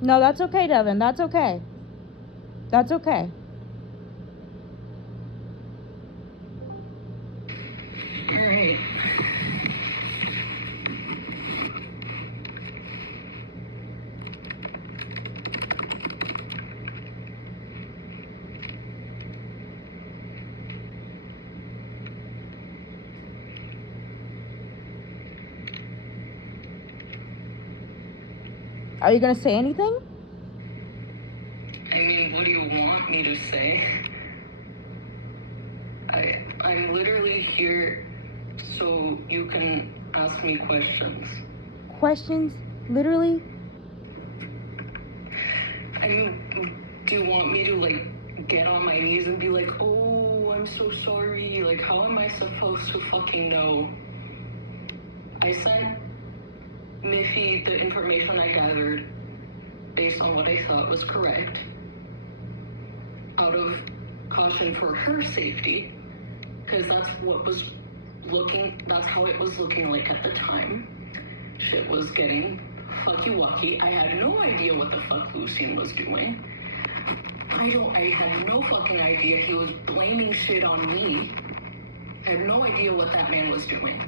No, that's okay, Devyn. That's okay. That's okay. Alright. Are you gonna say anything? I mean, what do you want me to say? I'm literally here so you can ask me questions. Questions? Literally? I mean, do you want me to, like, get on my knees and be like, oh, I'm so sorry? Like, how am I supposed to fucking know? I sent Miffy the information I gathered based on what I thought was correct, out of caution for her safety, because that's how it was looking like at the time. Shit was getting fucky-wucky. I had no idea what the fuck Lucien was doing. I had no fucking idea he was blaming shit on me. I had no idea what that man was doing.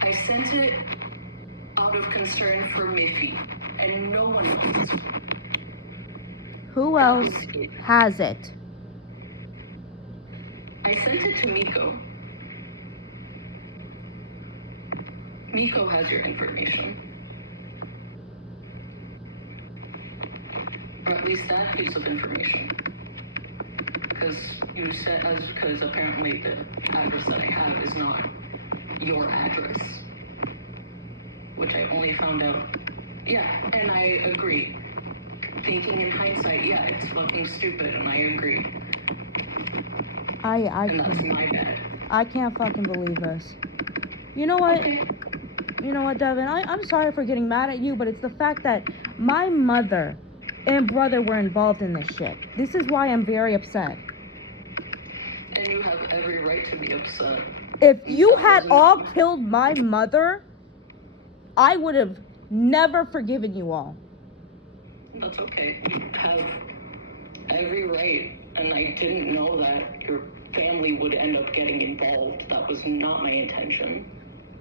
I sent it out of concern for Miffy, and no one else. Who else has it? I sent it to Miko. Miko has your information. Or at least that piece of information. Because apparently the address that I have is not your address. Which I only found out. Yeah, and I agree. Thinking in hindsight, yeah, it's fucking stupid, and I agree. And that's my bad. I can't fucking believe this. You know what? Okay. You know what, Devyn? I'm sorry for getting mad at you, but it's the fact that my mother and brother were involved in this shit. This is why I'm very upset. And you have every right to be upset. If you had all killed my mother, I would have never forgiven you all. That's okay. You have every right. And I didn't know that your family would end up getting involved. That was not my intention.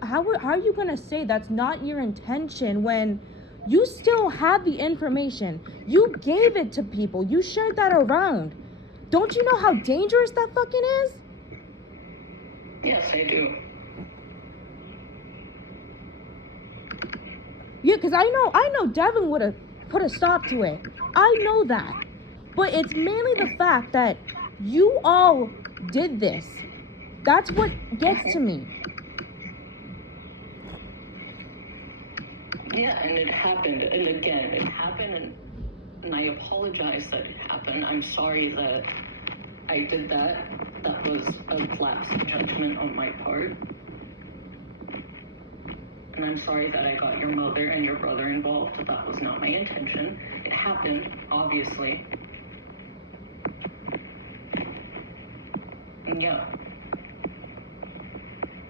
How are you going to say that's not your intention when you still have the information? You gave it to people. You shared that around. Don't you know how dangerous that fucking is? Yes, I do. Yeah, because I know Devyn would have put a stop to it. I know that. But it's mainly the fact that you all did this. That's what gets to me. Yeah, and it happened. And again, it happened, and I apologize that it happened. I'm sorry that I did that. That was a lapse in judgment on my part. And I'm sorry that I got your mother and your brother involved. That was not my intention. It happened, obviously. And yeah.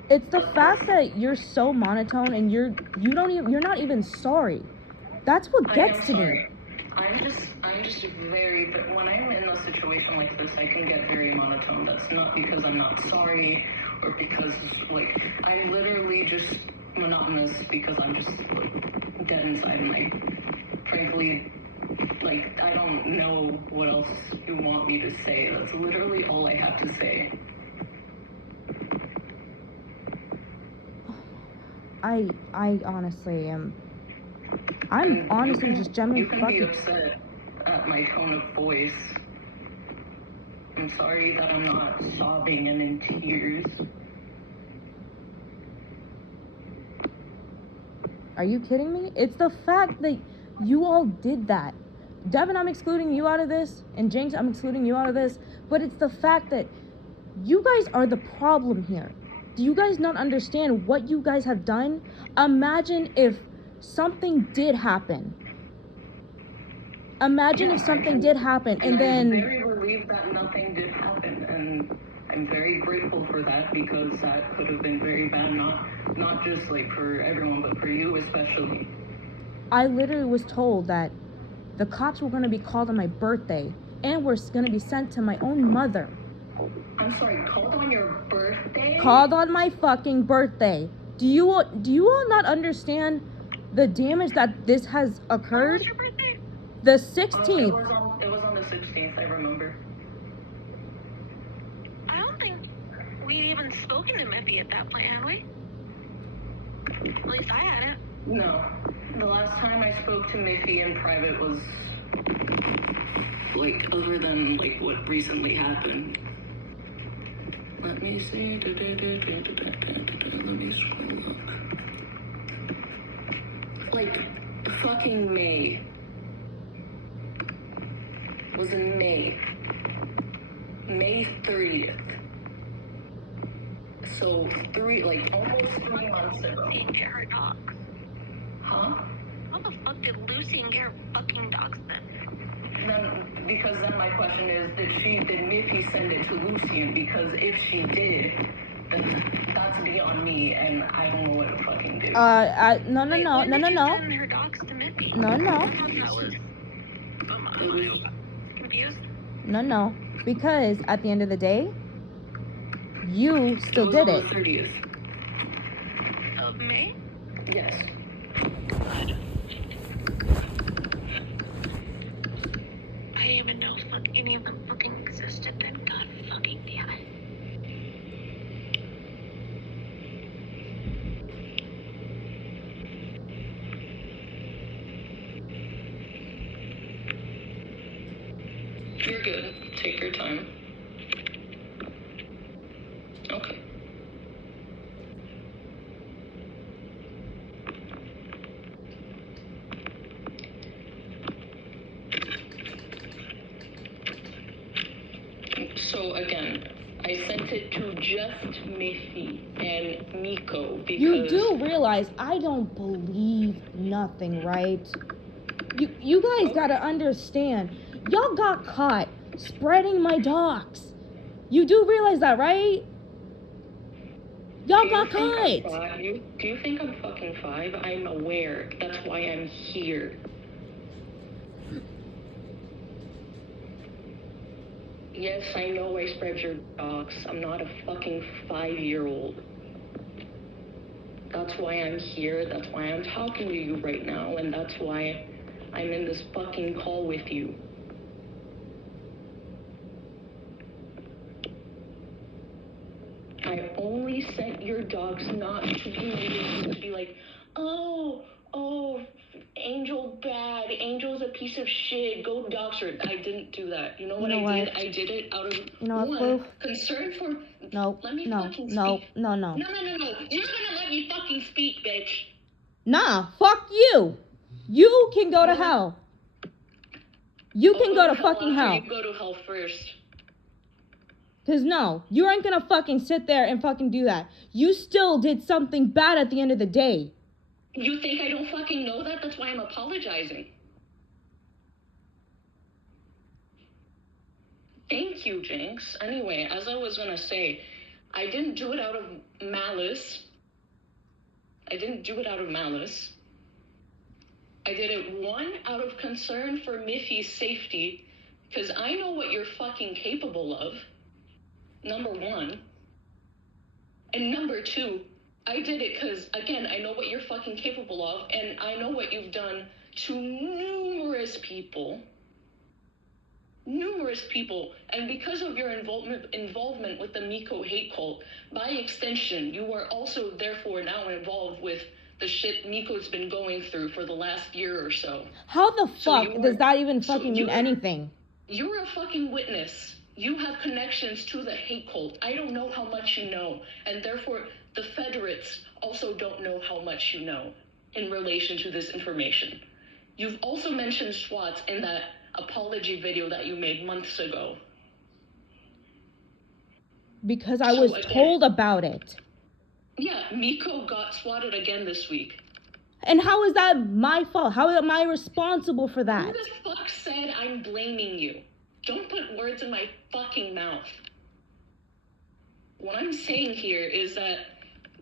It's the fact that you're so monotone and you're not even sorry. That's what gets to me. I'm just very, but when I'm in a situation like this, I can get very monotone. That's not because I'm not sorry or because, like, I'm literally just monotonous because I'm just, like, dead inside and I, frankly, like, I don't know what else you want me to say. That's literally all I have to say. I honestly am. I'm honestly just genuinely fucking. You can be upset at my tone of voice. I'm sorry that I'm not sobbing and in tears. Are you kidding me? It's the fact that you all did that. Devyn, I'm excluding you out of this, and Jinx, I'm excluding you out of this, but it's the fact that you guys are the problem here. Do you guys not understand what you guys have done? Imagine if something did happen. Imagine if something did happen, and then... I'm very relieved that nothing did happen, and I'm very grateful for that, because that could have been very bad, not just, like, for everyone, but for you especially. I literally was told that the cops were going to be called on my birthday and were going to be sent to my own mother. I'm sorry, called on your birthday? Called on my fucking birthday. Do you all not understand the damage that this has occurred? When was your birthday? The 16th. It was on the 16th, I remember. I don't think we'd even spoken to Miffy at that point, had we? At least I hadn't. No. The last time I spoke to Miffy in private was, like, other than, like, what recently happened. Let me see. Let me scroll up. Like, fucking May. It was in May. May 30th. So, almost 3 months ago. Lucy and get her dogs. Huh? How the fuck did Lucy and get her fucking dogs then? Because then my question is, did Miffy send it to Lucian? Because if she did, then that's beyond me, and I don't know what to fucking do. No. Wait, when did you send her dogs to Miffy? No. I thought that was... I'm confused. No. Because at the end of the day, you still did it. On the 30th. Of May? Yes. I didn't even know any of them fucking existed then. God fucking damn it. You're good. Take your time. Okay. So again, I sent it to just Miffy and Miko because... You do realize I don't believe nothing, right? You guys gotta understand. Y'all got caught spreading my docs. You do realize that, right? Y'all got caught. Do you think I'm fucking 5? I'm aware. That's why I'm here. Yes, I know I spread your docs. I'm not a fucking 5-year-old. That's why I'm here. That's why I'm talking to you right now. And that's why I'm in this fucking call with you. I only sent your dogs not to be like, oh, Angel bad, Angel's a piece of shit, go dogs her. I didn't do that. You know what I did? I did it out of Floof? Concern for... No. Let me No. fucking No. speak. No. No. You're gonna let me fucking speak, bitch. Nah, fuck you. You can go to hell. You can go to fucking hell. You go to hell first. Cause no, you aren't gonna fucking sit there and fucking do that. You still did something bad at the end of the day. You think I don't fucking know that? That's why I'm apologizing. Thank you, Jinx. Anyway, as I was gonna say, I didn't do it out of malice. I did it, 1, out of concern for Miffy's safety, because I know what you're fucking capable of. Number 1. And number 2, I did it because, again, I know what you're fucking capable of, and I know what you've done to numerous people, and because of your involvement with the Miko hate cult, by extension, you are also, therefore, now involved with the shit Miko's been going through for the last year or so. How the fuck does that even fucking mean anything? You're a fucking witness. You have connections to the hate cult. I don't know how much you know, and therefore the Federates also don't know how much you know in relation to this information. You've also mentioned SWAT in that apology video that you made months ago. Because I was told about it. Yeah, Miko got swatted again this week. And how is that my fault? How am I responsible for that? Who the fuck said I'm blaming you? Don't put words in my fucking mouth. What I'm saying here is that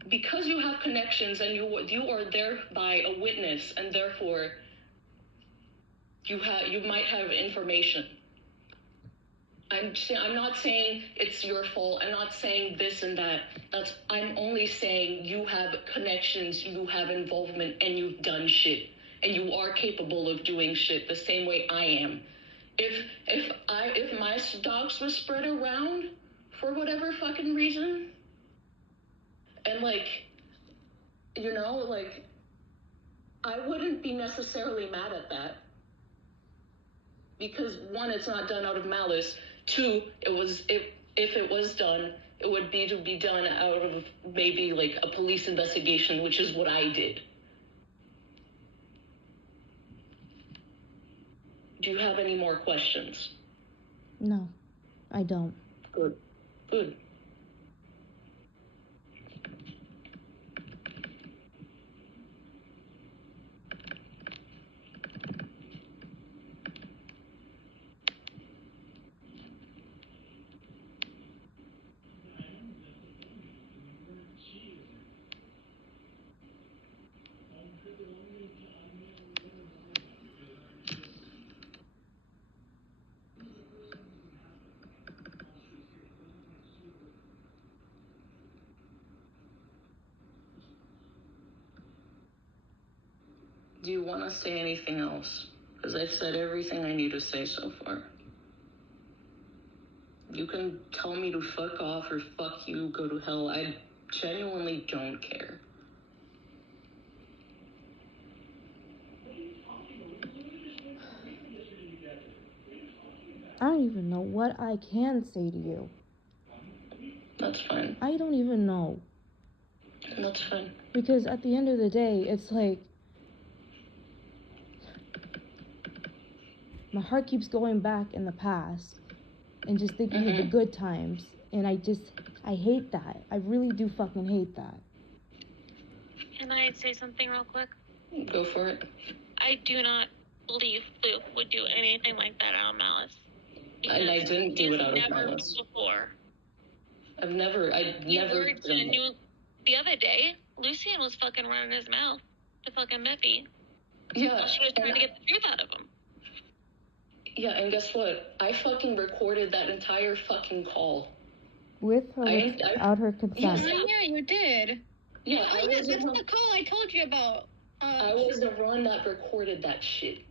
because you have connections and you are thereby a witness and therefore you might have information. I'm not saying it's your fault. I'm not saying this and that. I'm only saying you have connections, you have involvement, and you've done shit, and you are capable of doing shit the same way I am. If my docs were spread around for whatever fucking reason, and I wouldn't be necessarily mad at that. Because one, it's not done out of malice. Two, if it was done, it would be to be done out of maybe like a police investigation, which is what I did. Do you have any more questions? No, I don't. Good. Do you want to say anything else? Because I've said everything I need to say so far. You can tell me to fuck off or fuck you, go to hell. I genuinely don't care. I don't even know what I can say to you. That's fine. I don't even know. That's fine. Because at the end of the day, it's like, my heart keeps going back in the past and just thinking of the good times. And I hate that. I really do fucking hate that. Can I say something real quick? Go for it. I do not believe Floof would do anything like that out of malice. And I didn't do it out of malice. Before. I've never. The other day, Lucian was fucking running his mouth to fucking Miffy. Yeah. While she was trying to get the truth out of him. Yeah, and guess what? I fucking recorded that entire fucking call. With or without her consent? Yeah, you did. Yeah, that's the call I told you about. I was the one that recorded that shit.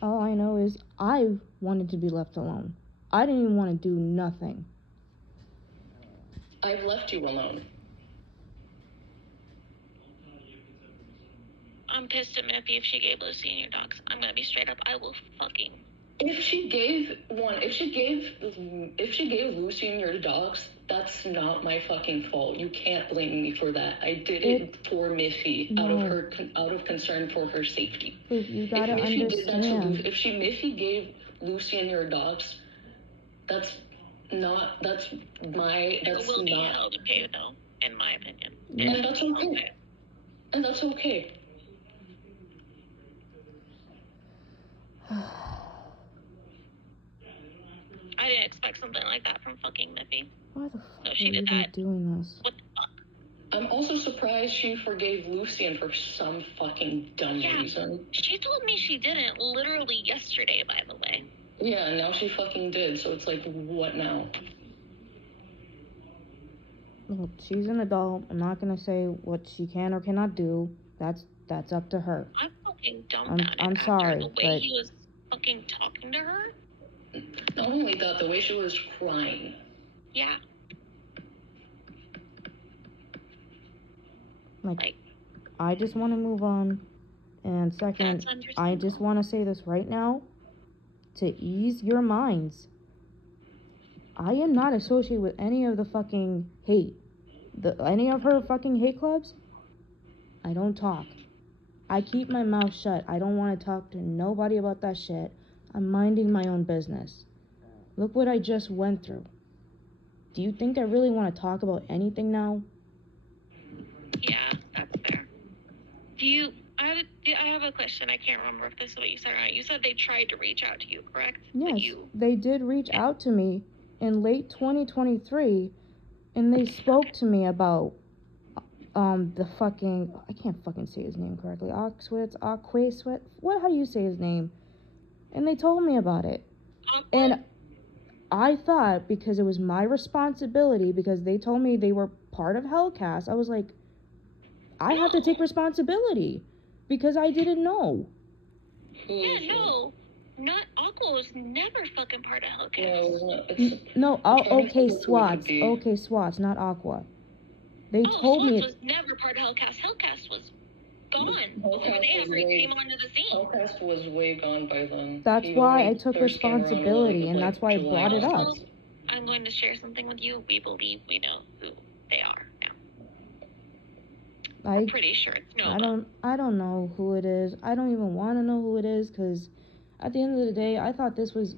All I know is I wanted to be left alone. I didn't even want to do nothing. I've left you alone. I'm pissed at Miffy if she gave Lucian your dogs. I'm gonna be straight up. I will fucking. If she gave Lucian your dogs, that's not my fucking fault. You can't blame me for that. I did it for Miffy, No. out of concern for her safety. You gotta understand. If Miffy gave Lucian your dogs, that's not. There will be hell to pay, though, in my opinion. And that's okay. And that's okay. I didn't expect something like that from fucking Miffy. Why the fuck are you doing this? What the fuck? I'm also surprised she forgave Lucian for some fucking dumb reason. She told me she didn't literally yesterday, by the way. Yeah, now she fucking did, so it's like, what now? Look, she's an adult. I'm not gonna say what she can or cannot do. That's up to her. I'm fucking dumbfounded. I'm sorry, the way he was fucking talking to her. Not only that, the way she was crying. Yeah. Like, I just want to move on. And second, I just want to say this right now. To ease your minds. I am not associated with any of the fucking hate. Any of her fucking hate clubs. I don't talk. I keep my mouth shut. I don't want to talk to nobody about that shit. I'm minding my own business. Look what I just went through. Do you think I really want to talk about anything now? Yeah, that's fair. I have a question. I can't remember if this is what you said or not. You said they tried to reach out to you, correct? Yes, they did reach out to me in late 2023 And they spoke to me about the fucking, I can't fucking say his name correctly. Aquaswet. How do you say his name? And they told me about it. And I thought because it was my responsibility, because they told me they were part of Hellcast, I was like, I have to take responsibility because I didn't know. Yeah, no. Not Aqua was never fucking part of Hellcast. No, okay, SWATs. Okay, SWATs, not Aqua. They told SWATs me. was never part of Hellcast. Hellcast was gone before they ever came onto the scene. Hellcast was way gone by then. That's why I took responsibility, and that's why I brought it up. I'm going to share something with you. We believe we know who they are now. I'm pretty sure it's Nova. I don't know who it is. I don't even want to know who it is, because at the end of the day, I thought this was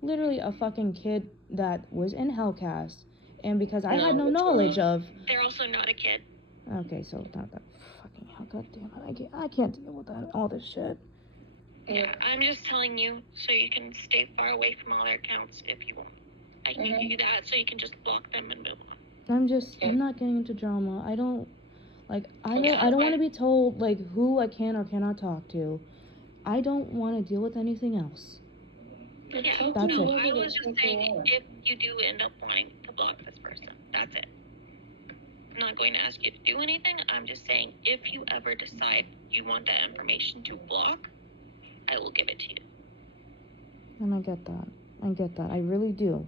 literally a fucking kid that was in Hellcast, and because I had no knowledge of. They're also not a kid. Okay, so not that fucking hell. God damn it! I can't deal with that. All this shit. Yeah, I'm just telling you so you can stay far away from all their accounts if you want. I can do that so you can just block them and move on. I'm not getting into drama. I don't want to be told, like, who I can or cannot talk to. I don't want to deal with anything else. Yeah, that's no, it. I was just saying, if you do end up wanting to block this person, that's it. I'm not going to ask you to do anything. I'm just saying, if you ever decide you want that information to block, I will give it to you. And I get that. I really do.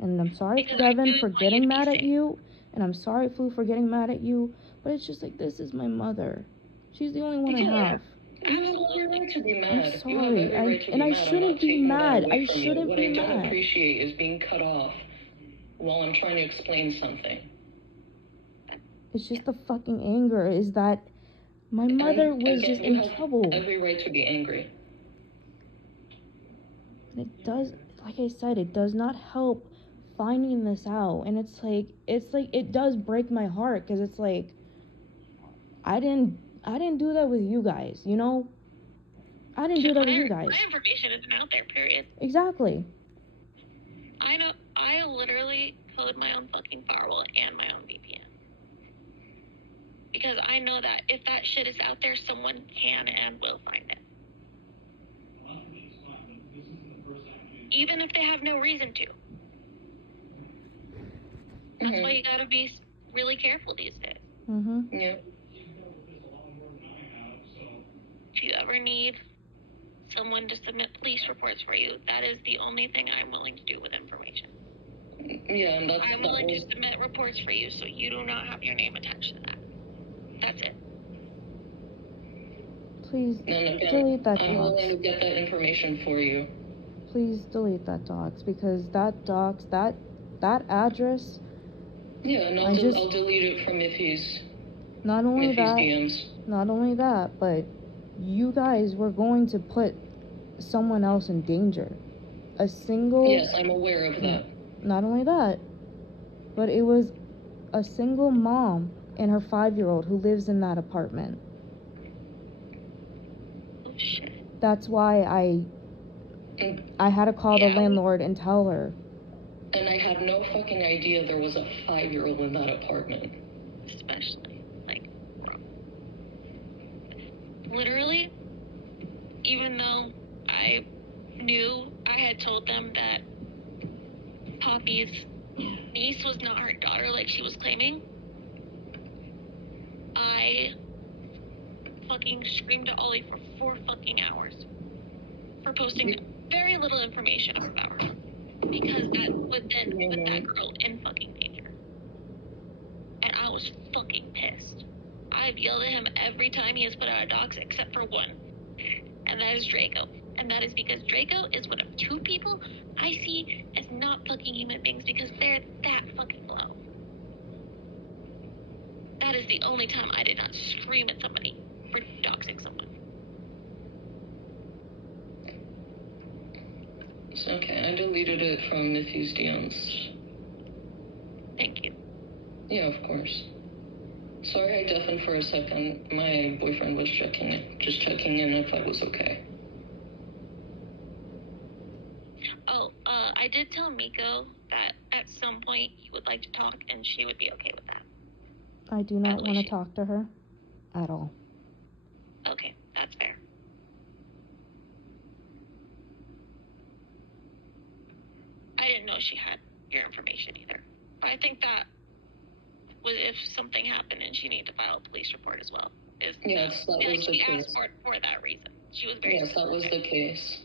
And I'm sorry, Devyn, for getting mad at you. And I'm sorry, Floof, for getting mad at you. But it's just like, this is my mother. She's the only one I have. You have every right to be mad. I'm sorry. I shouldn't be mad. I shouldn't be mad. What I don't appreciate is being cut off while I'm trying to explain something. It's just the fucking anger. Is that my mother was just in trouble. Every right to be angry. It does, like I said, it does not help finding this out. And it's like it does break my heart, because it's like I didn't do that with you guys, you know? I didn't do that with you guys. My information isn't out there, period. Exactly. I know. I literally code my own fucking firewall and my own VPN. Because I know that if that shit is out there, someone can and will find it. Even if they have no reason to. That's why you gotta be really careful these days. Yeah. If you ever need someone to submit police reports for you, that is the only thing I'm willing to do with information. Yeah, and I'm willing to submit reports for you so you do not have your name attached to that. That's it. Please delete that I'm willing to get that information for you. Please delete that docs, because that docs, that address. Yeah, and I'll delete it from Miffy's. Not only Miffy's that, DMs. Not only that, but you guys were going to put someone else in danger. A single. Yes, I'm aware of that. Not only that, but it was a single mom and her 5-year-old who lives in that apartment. Oh shit. That's why I had to call the landlord and tell her. And I had no fucking idea there was a 5-year-old in that apartment. Especially, like, bro. Literally, even though I knew I had told them that Poppy's niece was not her daughter like she was claiming, I fucking screamed at Ollie for 4 fucking hours for posting very little information about her, because that would then put that girl in fucking danger. And I was fucking pissed. I've yelled at him every time he has put out a dox except for one, and that is Draco. And that is because Draco is one of 2 people I see as not fucking human beings, because they're that fucking low. That is the only time I did not scream at somebody for doxing someone. Okay, I deleted it from Miffy's DMs. Thank you. Yeah, of course. Sorry I deafened for a second. My boyfriend was checking in if I was okay. Oh, I did tell Miko that at some point you would like to talk and she would be okay with that. I do not want to talk to her at all. Okay, that's fair. I didn't know she had your information either. But I think that was if something happened and she needed to file a police report as well. Yes, that was the she case. asked for that reason. She was very Yes, that was the case.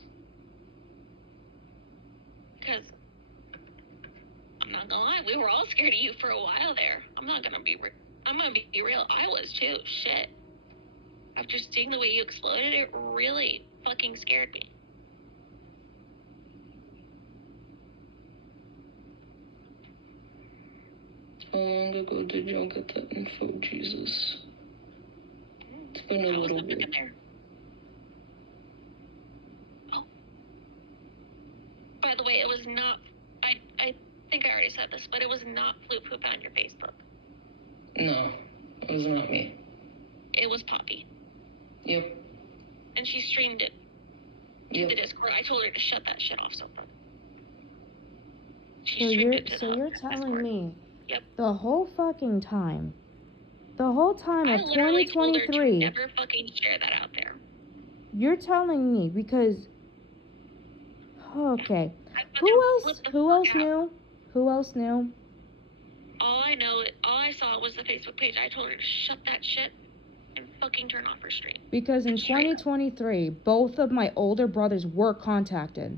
Because I'm not gonna lie, we were all scared of you for a while there. I'm gonna be real. I was too. Shit. After seeing the way you exploded, it really fucking scared me. How long ago did y'all get that info, Jesus? It's been a little bit. There. Oh. By the way, it was not. I think I already said this, but it was not Floof who found your Facebook. No, it was not me. It was Poppy. Yep. And she streamed it to the Discord. I told her to shut that shit off so bad. So you're telling me the whole time of 2023. Told her to never fucking share that out there. You're telling me because okay. Who else knew? Who else knew? All I saw was the Facebook page. I told her to shut that shit and fucking turn off her stream. Because in 2023, both of my older brothers were contacted.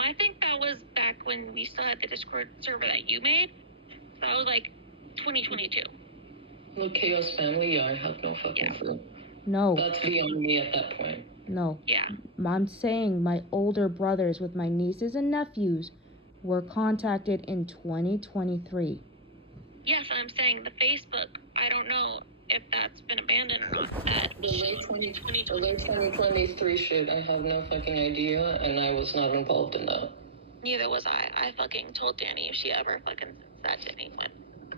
I think that was back when we still had the Discord server that you made. So that was like 2022. The Chaos Family? Yeah, I have no fucking clue. No. That's beyond me at that point. No. Yeah. I'm saying my older brothers with my nieces and nephews were contacted in 2023. Yes, I'm saying the Facebook, I don't know if that's been abandoned or not. The late 2023 shit, I have no fucking idea, and I was not involved in that. Neither was I. I fucking told Danny if she ever fucking says that to anyone,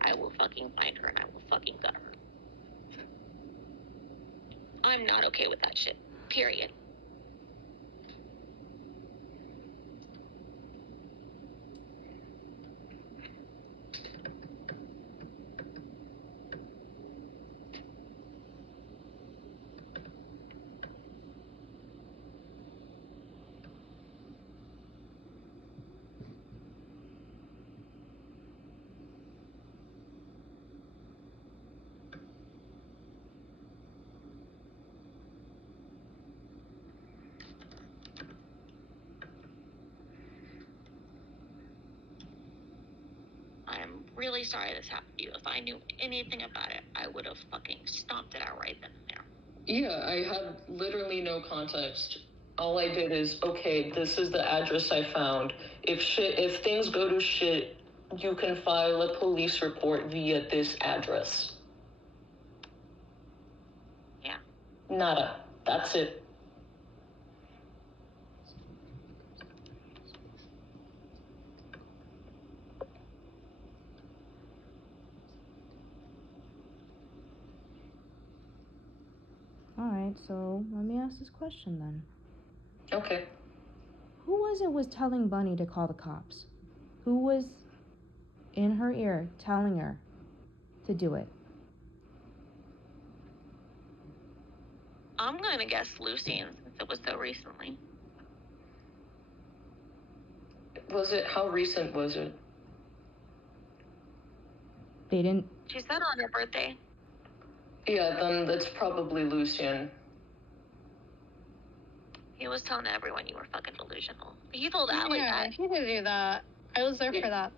I will fucking find her and I will fucking gut her. I'm not okay with that shit. Period. I'm really sorry this happened to you. If I knew anything about it, I would have fucking stomped it out right then and there. Yeah, I had literally no context. All I did is, okay, this is the address I found. If things go to shit, you can file a police report via this address. Yeah. Nada. That's it. Alright, so let me ask this question then. Okay. Who was telling Bunny to call the cops? Who was in her ear telling her to do it? I'm gonna guess Lucian, since it was so recently. How recent was it? They didn't... She said on her birthday. Yeah, then that's probably Lucian. He was telling everyone you were fucking delusional. He told Allie that. Yeah, he did do that. I was there for that.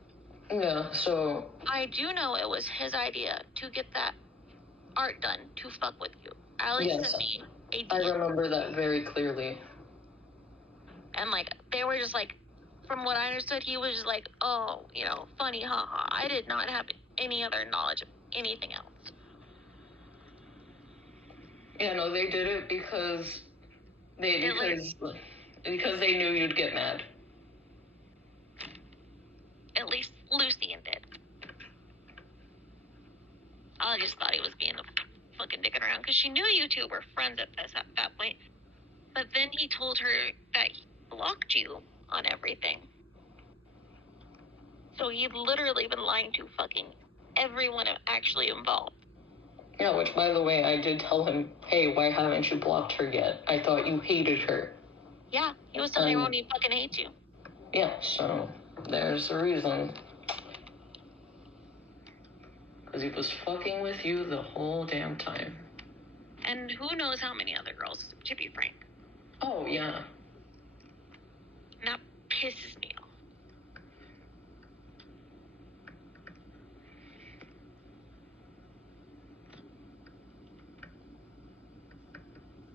Yeah, so... I do know it was his idea to get that art done to fuck with you. Allie sent me a I DM. remember that very clearly. And, they were just from what I understood, he was just oh, funny, haha. I did not have any other knowledge of anything else. Yeah, no, they did it because they knew you'd get mad. At least Lucian did. I just thought he was being a fucking dicking around because she knew you two were friends at that point. But then he told her that he blocked you on everything. So he'd literally been lying to fucking everyone actually involved. Yeah, which, by the way, I did tell him, hey, why haven't you blocked her yet? I thought you hated her. Yeah, he was telling everyone he fucking hates you. Yeah, so there's the reason. Because he was fucking with you the whole damn time. And who knows how many other girls, to be frank. Oh, yeah. And that pisses me off.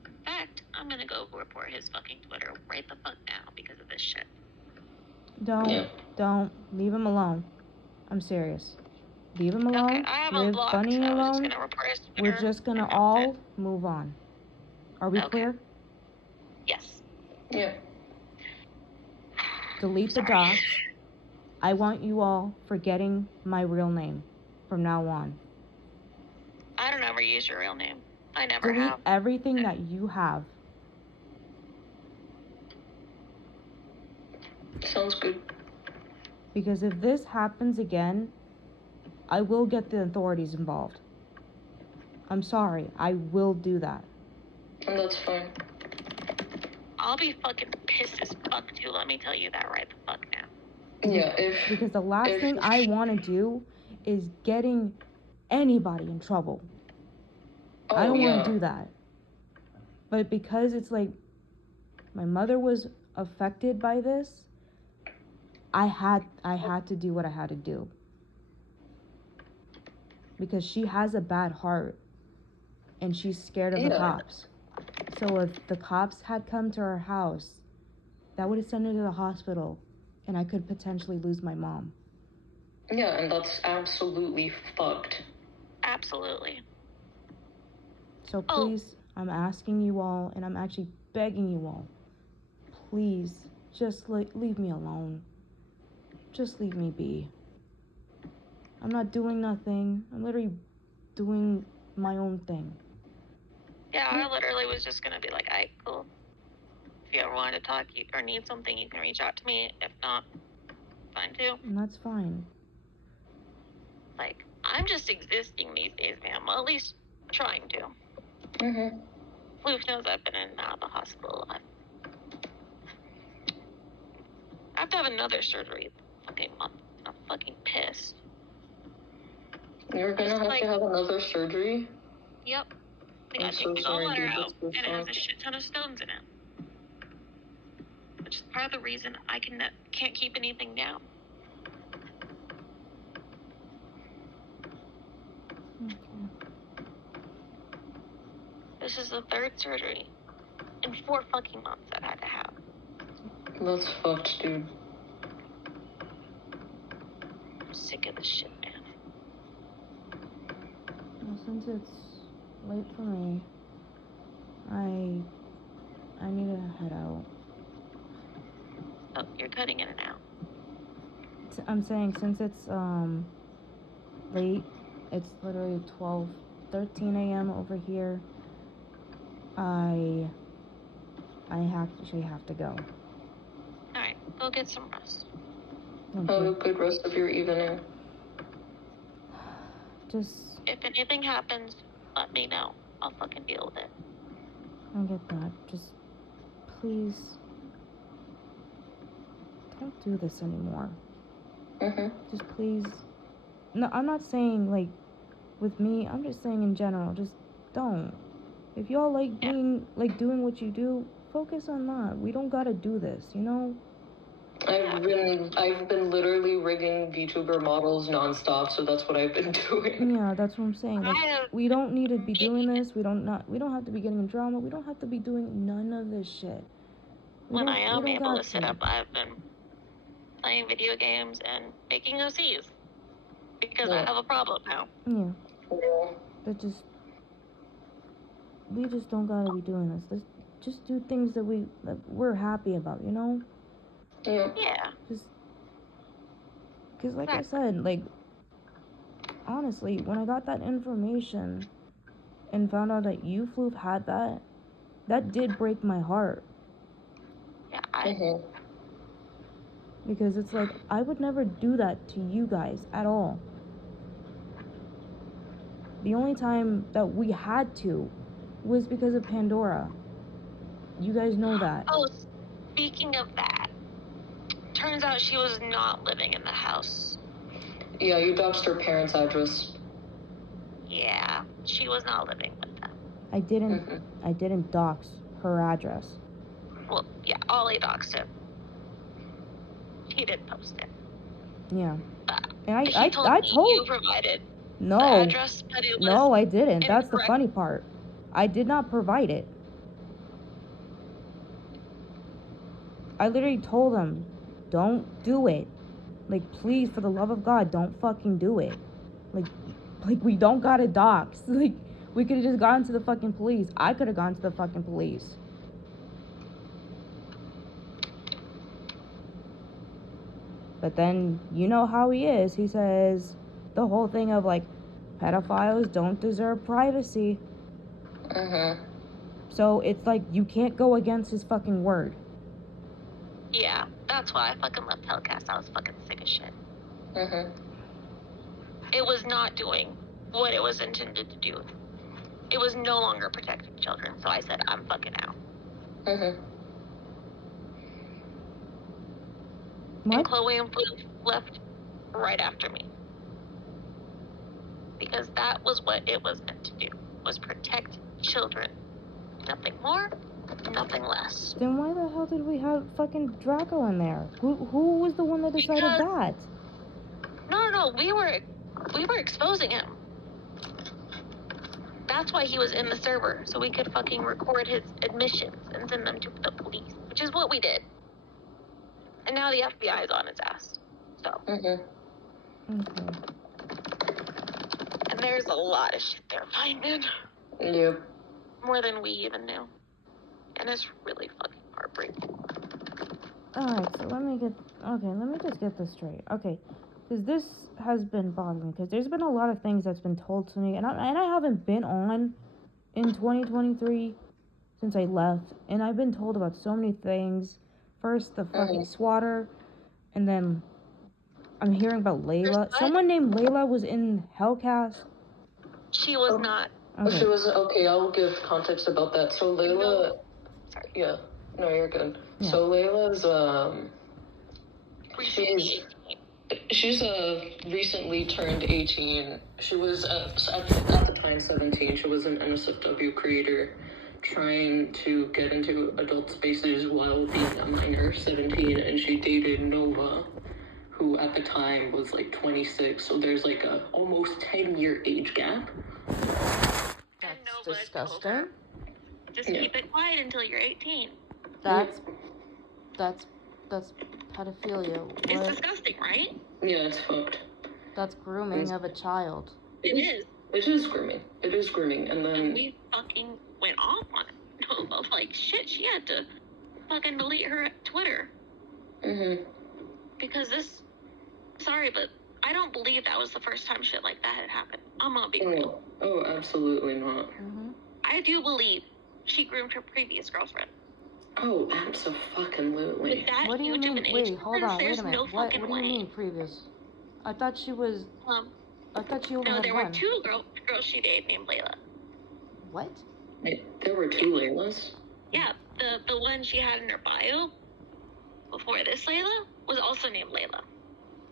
In fact, I'm gonna go report his fucking Twitter right the fuck now because of this shit. Don't. Leave him alone. I'm serious. Leave him alone. Okay, I have him Leave blocked, Bunny so I was alone. just gonna report his Twitter. We're just gonna all move on. Are we clear? Yes. Yeah. Delete the docs. I want you all forgetting my real name from now on. I don't ever use your real name. I never Delete have. everything that you have. Sounds good. Because if this happens again, I will get the authorities involved. I'm sorry. I will do that. And that's fine. I'll be fucking pissed as fuck too, let me tell you that right the fuck now. Because the last thing I want to do is getting anybody in trouble. I don't want to do that. But because it's like my mother was affected by this, I had to do what I had to do. Because she has a bad heart and she's scared of the cops. So if the cops had come to her house, that would have sent her to the hospital and I could potentially lose my mom. Yeah, and that's absolutely fucked. Absolutely. So please, I'm asking you all, and I'm actually begging you all, please, just leave me alone. Just leave me be. I'm not doing nothing. I'm literally doing my own thing. Yeah, I literally was just gonna be like, alright, cool. If you ever want to talk or need something, you can reach out to me. If not, fine too. And that's fine. Like, I'm just existing these days, man. Well, at least trying to. Mm-hmm. Floof knows I've been in and out of the hospital a lot. I have to have another surgery fucking month. I'm fucking pissed. You're gonna have to have another surgery? Yep. They gotta take the gallbladder out, and it has a shit ton of stones in it. Which is part of the reason I can't keep anything down. Okay. This is the third surgery in 4 fucking months I've had to have. That's fucked, dude. I'm sick of this shit, man. Well, since it's late for me, I need to head out. Oh, you're cutting in and out. I'm saying since it's late, it's literally 13 a.m. over here. I actually have to go. Alright, go get some rest. Have a good rest of your evening. Just... If anything happens, let me know. I'll fucking deal with it. I get that. Just please don't do this anymore. Mm-hmm. Just please. No, I'm not saying like with me. I'm just saying in general. Just don't. If y'all like being like doing what you do, focus on that. We don't gotta do this, you know. I've been literally rigging VTuber models nonstop, so that's what I've been doing. Yeah, that's what I'm saying. Like, we don't need to be doing this. We don't have to be getting in drama. We don't have to be doing none of this shit. When I am able to sit up, I've been playing video games and making OCs because I have a problem now. Yeah. We just don't gotta be doing this. Let's just do things that we're happy about, you know? Yeah. Just, cause like I said, like, honestly, when I got that information and found out that you, Floof, had that did break my heart. Yeah, Because it's like, I would never do that to you guys at all. The only time that we had to was because of Pandora. You guys know that. Oh, speaking of that, turns out she was not living in the house. Yeah, you doxed her parents' address. Yeah, she was not living with them. I didn't dox her address. Well, yeah, Ollie doxed it. He did post it. Yeah. And I told you provided no, the address, but it was no, I didn't. incorrect. That's the funny part. I did not provide it. I literally told him, don't do it. Like, please, for the love of God, don't fucking do it. Like we don't gotta dox. Like, we could have just gone to the fucking police. I could have gone to the fucking police. But then, you know how he is. He says the whole thing of, like, pedophiles don't deserve privacy. So it's like, you can't go against his fucking word. Yeah, that's why I fucking left Hellcast. I was fucking sick of shit. It was not doing what it was intended to do. It was no longer protecting children, so I said, I'm fucking out. What? And Chloe and Floof left right after me. Because that was what it was meant to do, was protect children. Nothing more, nothing less. Then why the hell did we have fucking Draco in there? Who was the one that decided that? No, we were exposing him. That's why he was in the server, so we could fucking record his admissions and send them to the police, which is what we did. And now the FBI is on his ass. So. Okay. And there's a lot of shit they're finding. Yep. More than we even knew. And it's really fucking heartbreaking. Alright, so let me just get this straight. Okay, because this has been bothering me, because there's been a lot of things that's been told to me, and I haven't been on in 2023 since I left, and I've been told about so many things. First, the fucking swatter, and then I'm hearing about Layla. Someone named Layla was in Hellcast. She was not. Okay. She was, okay, I'll give context about that. So Layla, yeah, no, you're good. Yeah. So Layla's, she's recently turned 18. She was, at the time, 17. She was an NSFW creator trying to get into adult spaces while being a minor, 17, and she dated Nova, who at the time was like 26, so there's like a almost 10-year age gap. That's disgusting. Just keep it quiet until you're 18. That's pedophilia. What? It's disgusting, right? Yeah, it's fucked. That's grooming of a child. It is. It is grooming. It is grooming, and then... And we fucking went off on it. Like, shit, she had to fucking delete her Twitter. Because sorry, but I don't believe that was the first time shit like that had happened. I'm gonna be real. Oh, absolutely not. I do believe she groomed her previous girlfriend. Oh, absolutely. What do you mean? Wait, hold on, wait a minute. What do you mean previous? I thought she was... I thought she only had one. No, there were two girls she dated named Layla. What? There were two Laylas? Yeah, the one she had in her bio before this Layla was also named Layla.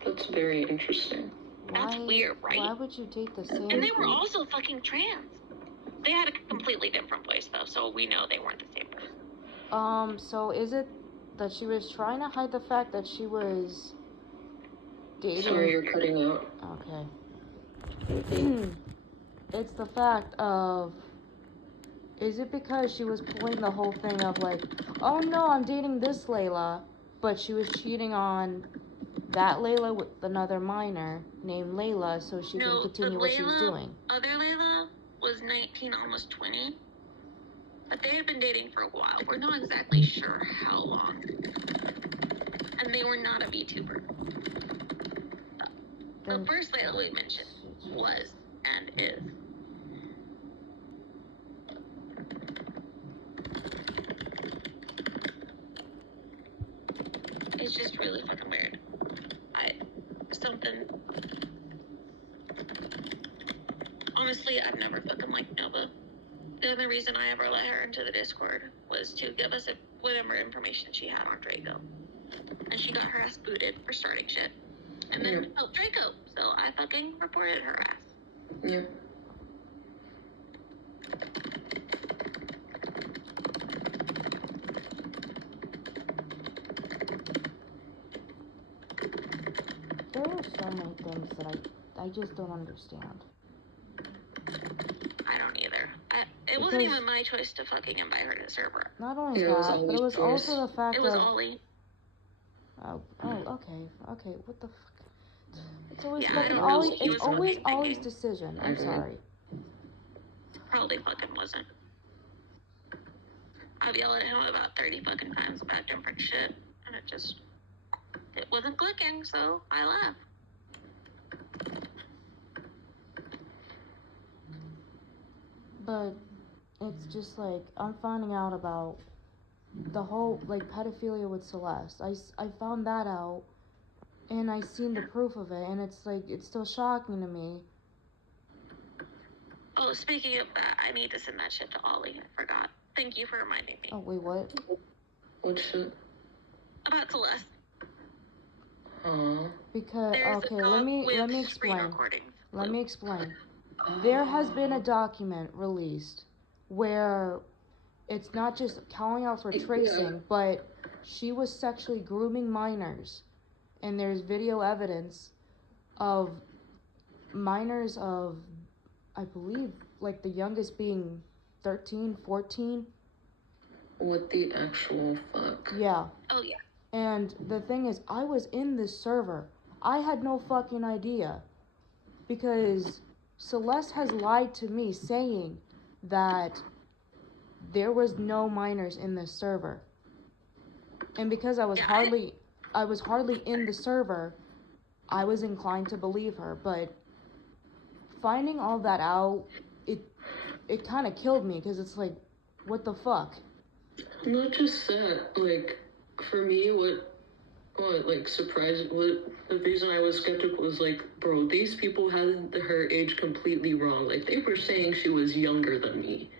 That's very interesting. That's weird, right? Why would you date the same? And they were also fucking trans. They had a completely different voice, though, so we know they weren't the same person. So is it that she was trying to hide the fact that she was dating... Sorry, you're cutting out. Okay. It's the fact of... Is it because she was pulling the whole thing of like, oh no, I'm dating this Layla, but she was cheating on that Layla with another minor named Layla so she can continue what she was doing? Other Layla was 19, almost 20. But they had been dating for a while. We're not exactly sure how long. And they were not a VTuber. The first Layla we mentioned was and is. It's just really fucking weird. Something. Honestly, I've never fucking liked Nova. The only reason I ever let her into the Discord was to give us whatever information she had on Draco. And she got her ass booted for starting shit. And then helped Draco, so I fucking reported her ass. Yeah. There are so many things that I just don't understand. I don't either. It wasn't even my choice to fucking invite her to the server. Not only that, but it was also the fact that... It was Ollie. Oh, okay, what the fuck? It's always Yeah, fucking Ollie, it's always Ollie's decision, I'm sorry. Probably fucking wasn't. I've yelled at him about 30 fucking times about different shit, and it wasn't clicking, so I left. But it's just like, I'm finding out about the whole, like, pedophilia with Celeste. I found that out, and I seen the proof of it, and it's like, it's still shocking to me. Oh, speaking of that, I need to send that shit to Ollie. I forgot. Thank you for reminding me. Oh, wait, what? What shit? About Celeste. Because, okay, let me explain. Let me explain. There has been a document released where it's not just calling out for tracing, but she was sexually grooming minors. And there's video evidence of minors of, I believe, like the youngest being 13, 14. What the actual fuck? Yeah. Oh, yeah. And the thing is, I was in this server. I had no fucking idea. Because Celeste has lied to me saying that there was no minors in this server. And because I was hardly in the server, I was inclined to believe her. But finding all that out, it kind of killed me, because it's like, what the fuck? Not just that, like, for me, what like, surprised, the reason I was skeptical was, like, bro, these people had her age completely wrong. Like, they were saying she was younger than me.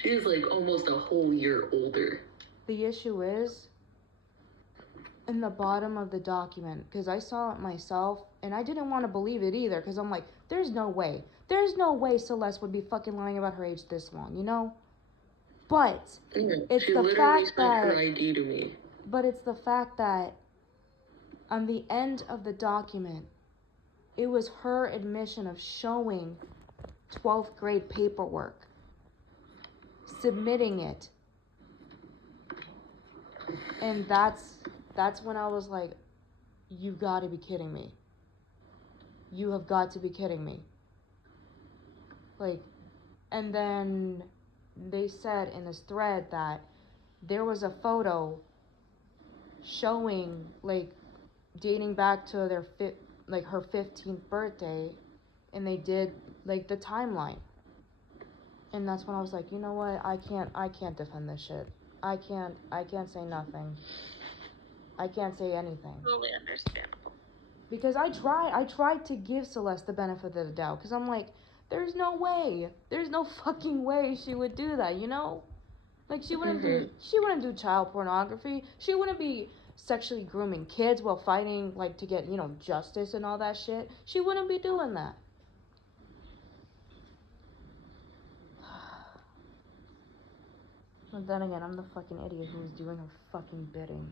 She is, like, almost a whole year older. The issue is, in the bottom of the document, because I saw it myself, and I didn't want to believe it either, because I'm like, there's no way Celeste would be fucking lying about her age this long, you know? But it's the fact that her ID to me. But it's the fact that on the end of the document, it was her admission of showing 12th grade paperwork, submitting it, and that's when I was like, you gotta be kidding me. You have got to be kidding me. Like, and then they said in this thread that there was a photo showing, like, dating back to her 15th birthday, and they did, like, the timeline. And that's when I was like, you know what, I can't defend this shit. I can't say nothing. I can't say anything. Totally understandable. Because I tried to give Celeste the benefit of the doubt, because I'm like, there's no fucking way she would do that, you know? Like, she wouldn't do child pornography. She wouldn't be sexually grooming kids while fighting, like, to get, you know, justice and all that shit. She wouldn't be doing that. But then again, I'm the fucking idiot who was doing her fucking bidding.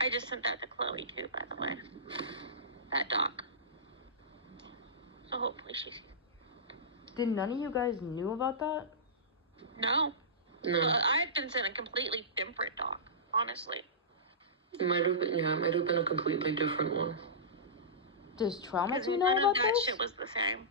I just sent that to Chloe too, by the way. That doc. So hopefully she sees it. Did none of you guys knew about that? No. No. I've been sent a completely different doc, honestly. It might have been a completely different one. Does Trauma Because Tea know none about of that this? shit was the same.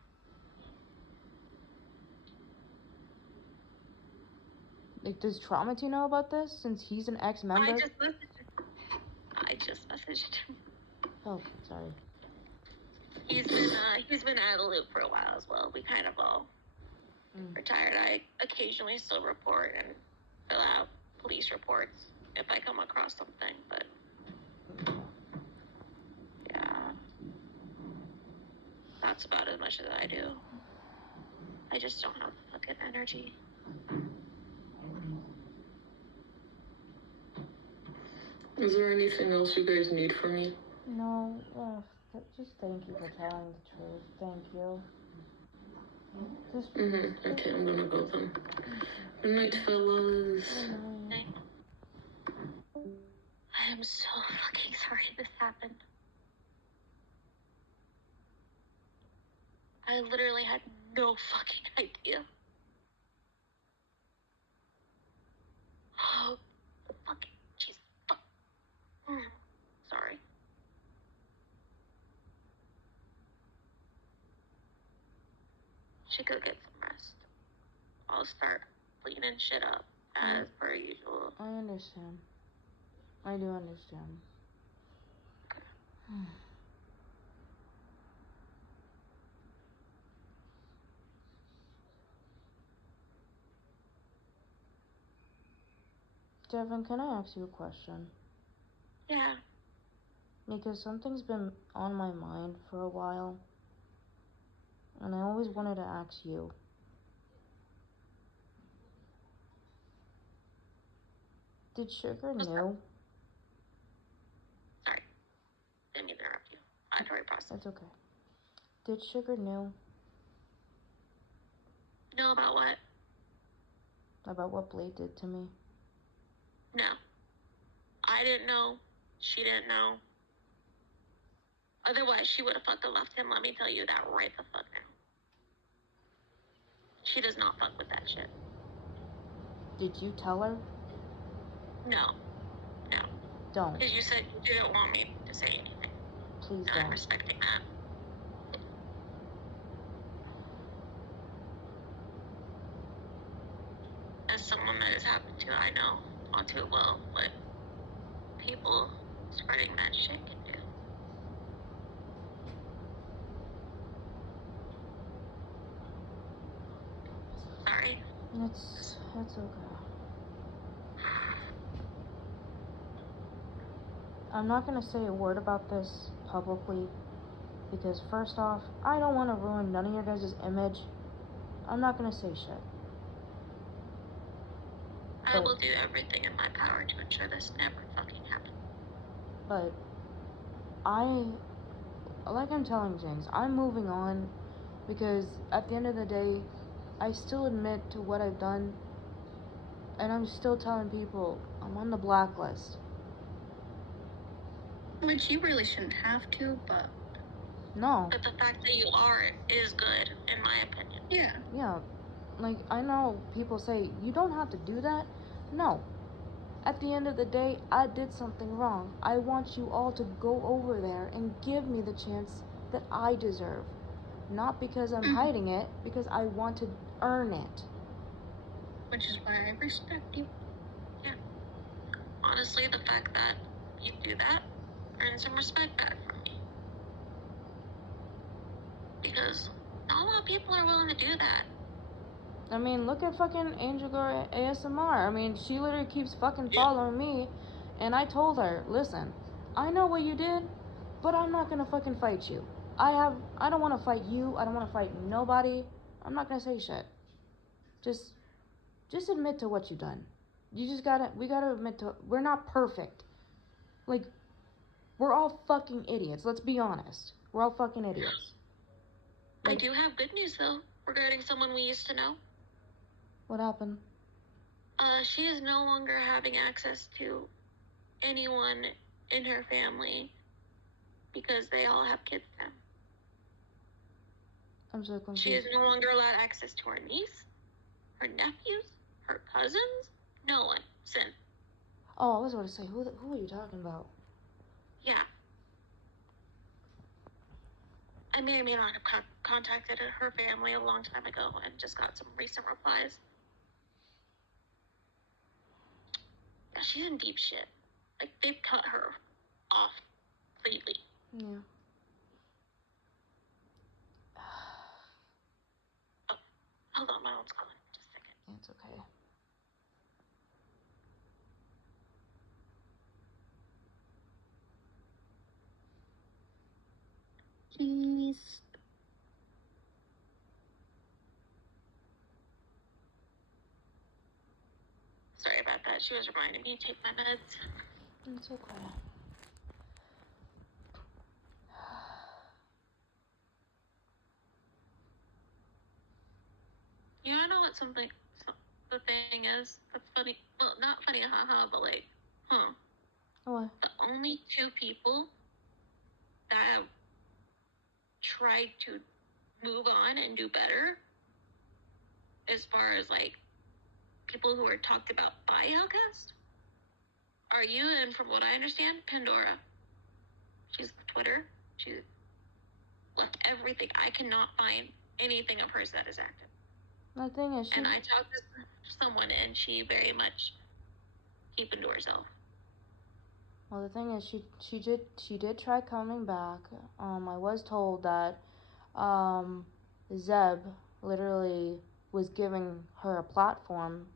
Like, does Trauma Tea know about this, since he's an ex-member? I just messaged him. Oh, sorry. He's been out of the loop for a while as well. We kind of all retired, I occasionally still report and fill out police reports if I come across something, but yeah, that's about as much as I do. I just don't have the fucking energy. Is there anything else you guys need from me? No, just thank you for telling the truth. Thank you. Okay, I'm gonna go then. Good night, fellas. Good night. I am so fucking sorry this happened. I literally had no fucking idea. Oh, fucking jeez. Fuck. Sorry. Should go get some rest. I'll start cleaning shit up as per usual. I understand. I do understand. Devyn, can I ask you a question? Yeah. Because something's been on my mind for a while, and I always wanted to ask you. Did Sugar know? Sorry. Didn't mean to interrupt you. I had to repress. That's okay. Did Sugar know About what? about what Blade did to me? No. I didn't know. She didn't know. Otherwise, she would have fucking left him. Let me tell you that right the fuck now. She does not fuck with that shit. Did you tell her? No. Don't. Because you said you didn't want me to say anything. Please And I'm don't. respecting that. As someone that has happened to, I know all too well what people spreading that shit can do. Sorry. That's okay. I'm not gonna say a word about this publicly because first off, I don't want to ruin none of your guys' image. I'm not gonna say shit. I will do everything in my power to ensure this never fucking happens. But like I'm telling Jinx, I'm moving on because at the end of the day, I still admit to what I've done, and I'm still telling people I'm on the blacklist. Which you really shouldn't have to, but... No. But the fact that you are is good, in my opinion. Yeah. Yeah. Like, I know people say, you don't have to do that. No. At the end of the day, I did something wrong. I want you all to go over there and give me the chance that I deserve. Not because I'm hiding it, because I want to earn it. Which is why I respect you. Yeah. Honestly, the fact that you do that earns some respect back from me. Because not a lot of people are willing to do that. I mean, look at fucking Angel Girl ASMR. I mean, she literally keeps fucking following me. And I told her, listen, I know what you did, but I'm not gonna fucking fight you. I don't wanna fight you. I don't wanna fight nobody. I'm not gonna say shit. Just admit to what you done. We gotta admit to, we're not perfect. Like, we're all fucking idiots. Let's be honest. We're all fucking idiots. Like, I do have good news, though, regarding someone we used to know. What happened? She is no longer having access to anyone in her family because they all have kids now. I'm so confused. She is no longer allowed access to her niece, her nephews, her cousins, no one. Sin. Oh, I was about to say, who are you talking about? Yeah. I may or may not have contacted her family a long time ago and just got some recent replies. Yeah, she's in deep shit. Like, they've cut her off completely. Yeah. Hold on, my one's calling. Just a second. It's okay. Jeez. Sorry about that. She was reminding me to take my meds. It's okay. You wanna know what the thing is? That's funny. Well, not funny, haha, but like, What? The only two people that have tried to move on and do better, as far as like people who are talked about by Outcast, are you, and from what I understand, Pandora. She's Twitter. She left everything. I cannot find anything of hers that is active. The thing is, And I talked to someone, and she very much keeping to herself. well, the thing is, she did try coming back. I was told that Zeb literally was giving her a platform,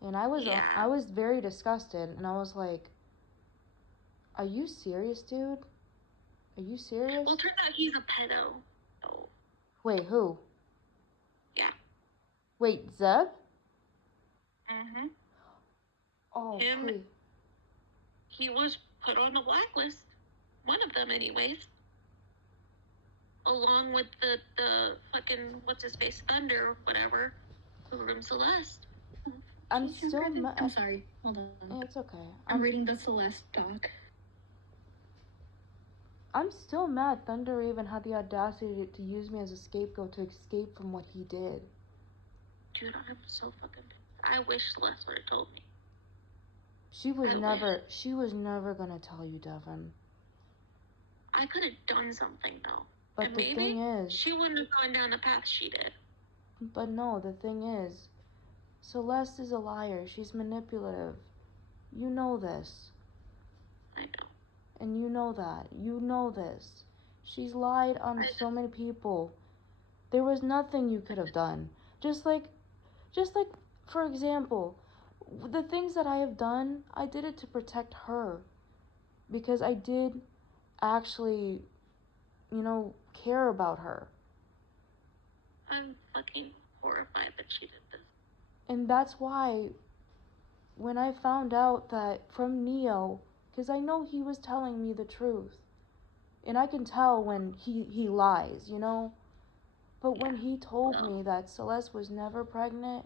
and I was very disgusted, and I was like, "Are you serious, dude? Are you serious?" Well, turns out he's a pedo. So. Wait, who? Yeah. Wait, Zeb? Mm-hmm. Oh, please. He was put on the blacklist. One of them, anyways. Along with the fucking, what's his face, Thunder, whatever, from Celeste. I'm still mad. I'm sorry. Hold on. It's okay. I'm reading the Celeste doc. I'm still mad Thunder even had the audacity to use me as a scapegoat to escape from what he did. Dude, I'm so fucking pissed. I wish Celeste would have told me. She was never gonna tell you, Devyn. I could have done something though. But and the thing is, she wouldn't have gone down the path she did. But no, the thing is, Celeste is a liar. She's manipulative. You know this. I know. And you know that. You know this. She's lied on so many people. There was nothing you could have done. Just like, for example, the things that I have done, I did it to protect her. Because I did actually, care about her. I'm fucking horrified that she did this. And that's why, when I found out that from Neo, because I know he was telling me the truth, and I can tell when he lies, But when he told me that Celeste was never pregnant,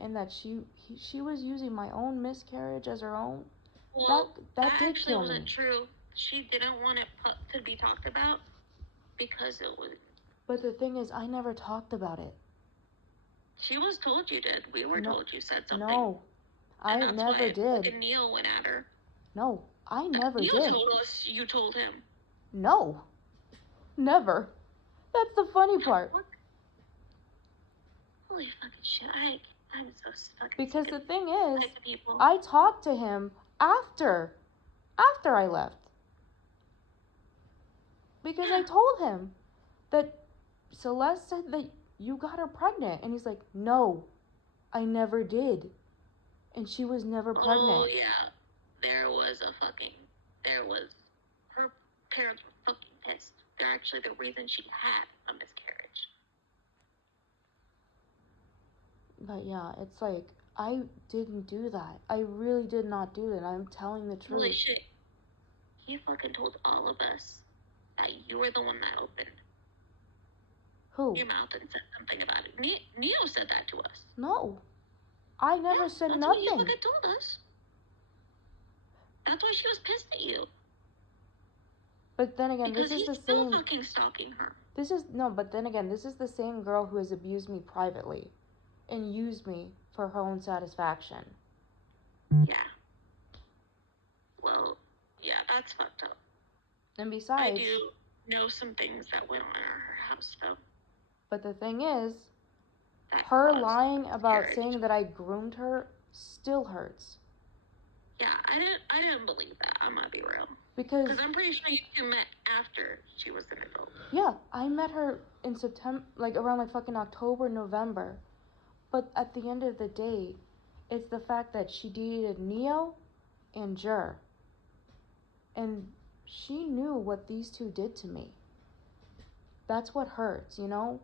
and that she was using my own miscarriage as her own, that did actually kill me. wasn't true. She didn't want it to be talked about because it was. But the thing is, I never talked about it. She was told you did. We were told you said something. No, I never did. And Neil went at her. No, I never did. Neil told us you told him. No, never. That's the funny part. What? Holy fucking shit! I'm so fucking. Because the thing is, people. I talked to him after I left. Because I told him that Celeste said that you got her pregnant. And he's like, no, I never did. And she was never pregnant. Oh, yeah. Her parents were fucking pissed. They're actually the reason she had a miscarriage. But yeah, it's like, I didn't do that. I really did not do it. I'm telling the truth. Holy shit. He fucking told all of us that you were the one that opened your mouth and said something about it. Neo said that to us. No. I never said that's nothing. That's what he fucking told us. That's why she was pissed at you. But then again, because this is the he's still same. Fucking stalking her. But then again, this is the same girl who has abused me privately and used me for her own satisfaction. Yeah. Well, yeah, that's fucked up. And besides, I do know some things that went on in her house, though. But the thing is, her lying about saying that I groomed her still hurts. Yeah, I didn't believe that. I'm gonna be real. Because I'm pretty sure you two met after she was an adult. Yeah, I met her in September, like around like fucking October, November. But at the end of the day, it's the fact that she dated Neo and Jer. And she knew what these two did to me. That's what hurts, you know?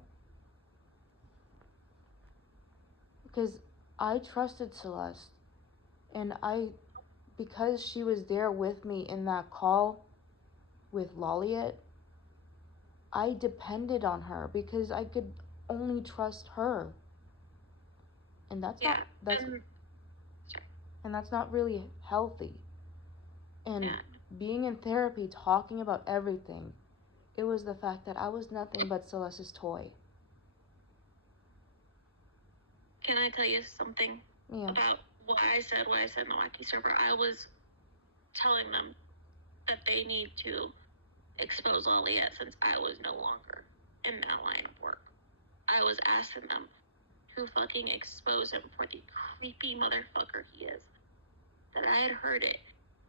Because I trusted Celeste. And because she was there with me in that call with Lolliet, I depended on her because I could only trust her. And that's not really healthy. And being in therapy, talking about everything, it was the fact that I was nothing but Celeste's toy. Can I tell you something about what I said in the Wacky server? I was telling them that they need to expose Lolliet since I was no longer in that line of work. I was asking them to fucking expose him for the creepy motherfucker he is. That I had heard it,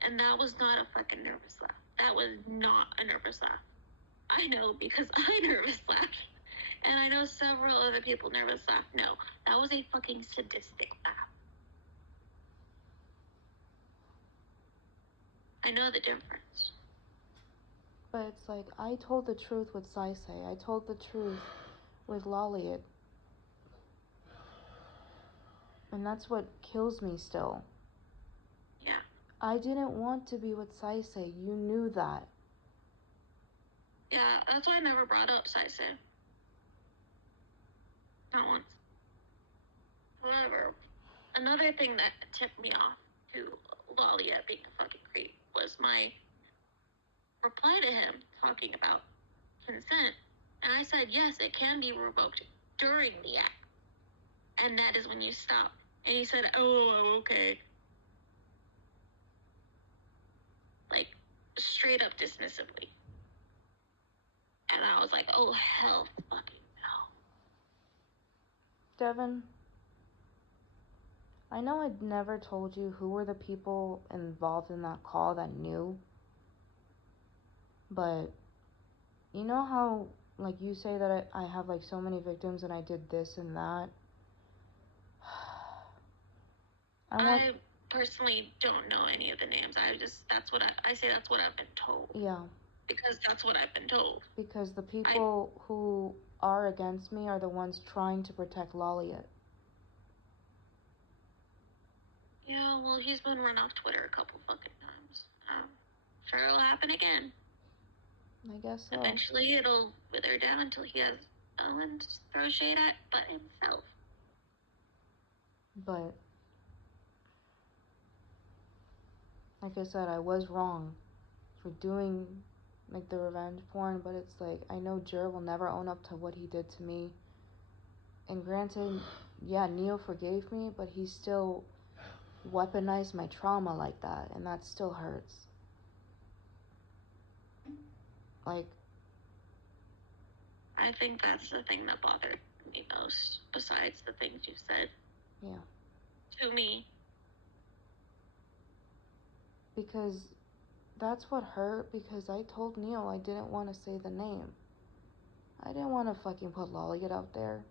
and that was not a fucking nervous laugh. That was not a nervous laugh. I know because I nervous laughed. And I know several other people nervous laughed. No, that was a fucking sadistic laugh. I know the difference. But it's like, I told the truth with Saisei. I told the truth with Lolliet. And that's what kills me still. Yeah. I didn't want to be with Saisei. You knew that. Yeah, that's why I never brought up Saisei. Not once. However, another thing that tipped me off to Lolliet being a fucking creep was my reply to him talking about consent. And I said, yes, it can be revoked during the act. And that is when you stop. And he said, oh, okay. Like, straight up dismissively. And I was like, oh, hell fucking no. Devyn, I know I'd never told you who were the people involved in that call that knew. But, you know how, like, you say that I have, like, so many victims and I did this and that? I personally don't know any of the names. That's what I've been told. Yeah. Because that's what I've been told. Because the people who are against me are the ones trying to protect Lolliet. Yeah, well, he's been run off Twitter a couple fucking times. Sure it'll happen again. I guess so. Eventually it'll wither down until he has no one to throw shade at but himself. But, like I said, I was wrong for doing, like, the revenge porn, but it's like, I know Jer will never own up to what he did to me. And granted, yeah, Neo forgave me, but he still weaponized my trauma like that, and that still hurts. Like, I think that's the thing that bothered me most, besides the things you said. Yeah. To me. Because that's what hurt, because I told Neo I didn't want to say the name. I didn't want to fucking put Lolliet out there.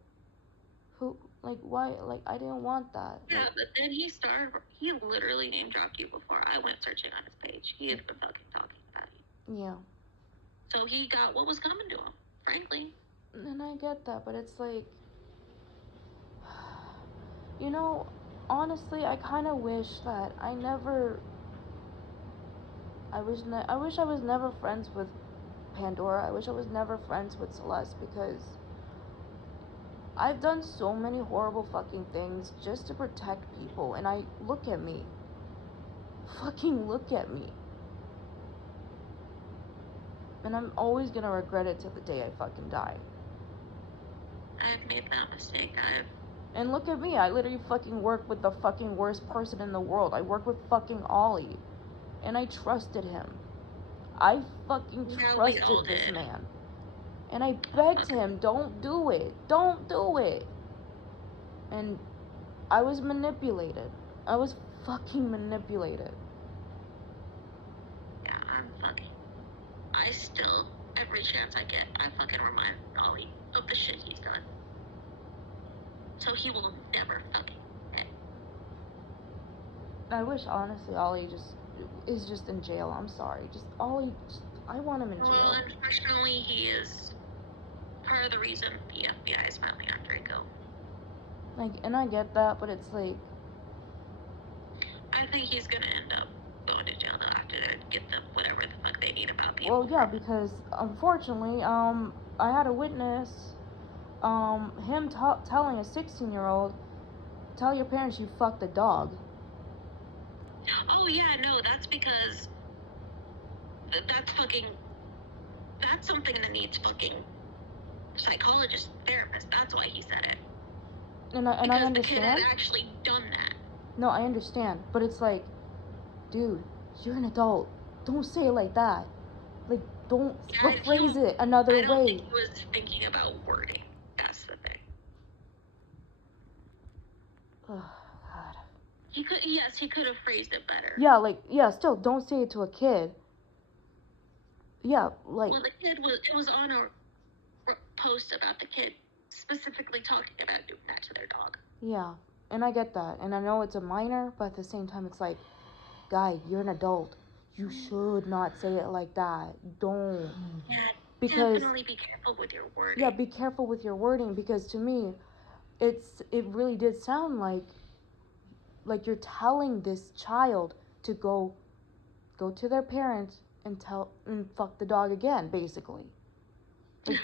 Why, I didn't want that. Yeah, but then he literally name dropped you before I went searching on his page. He had been fucking talking about you. Yeah. So he got what was coming to him, frankly. And I get that, but it's like, you know, honestly, I kind of wish that I wish I was never friends with Pandora. I wish I was never friends with Celeste, because I've done so many horrible fucking things just to protect people, and look at me. Fucking look at me. And I'm always gonna regret it till the day I fucking die. I've made that mistake. And look at me, I literally fucking work with the fucking worst person in the world. I work with fucking Ollie. And I trusted him. I fucking trusted this man. And I begged him, don't do it. Don't do it. And I was manipulated. I was fucking manipulated. Yeah, I still every chance I get, I fucking remind Ollie of the shit he's done. So he will never fucking forget. I wish, honestly, Ollie is just in jail. I'm sorry. I want him in jail. Well, unfortunately, he is part of the reason the FBI is finally after Rico. Like, and I get that, but it's like... I think he's gonna end up going to jail, though, after they get them whatever the fuck they need about people. Well, yeah, because, unfortunately, I had a witness, him telling a 16-year-old, tell your parents you fucked a dog. Oh, yeah, no, that's because that's something that needs fucking psychologist, therapist. That's why he said it. And I understand. Because the kid had actually done that. No, I understand, but it's like, dude, you're an adult. Don't say it like that. Like, don't rephrase it another way. I don't think he was thinking about wording. That's the thing. Oh, God. He could have phrased it better. Yeah, still, don't say it to a kid. Yeah, like... Well, it was on a post about the kid specifically talking about doing that to their dog. Yeah, and I get that. And I know it's a minor, but at the same time, it's like, guy, you're an adult. You should not say it like that. Don't. Yeah, because, definitely be careful with your wording. Yeah, be careful with your wording, because to me, it really did sound like you're telling this child to go to their parents and fuck the dog again, basically. Like,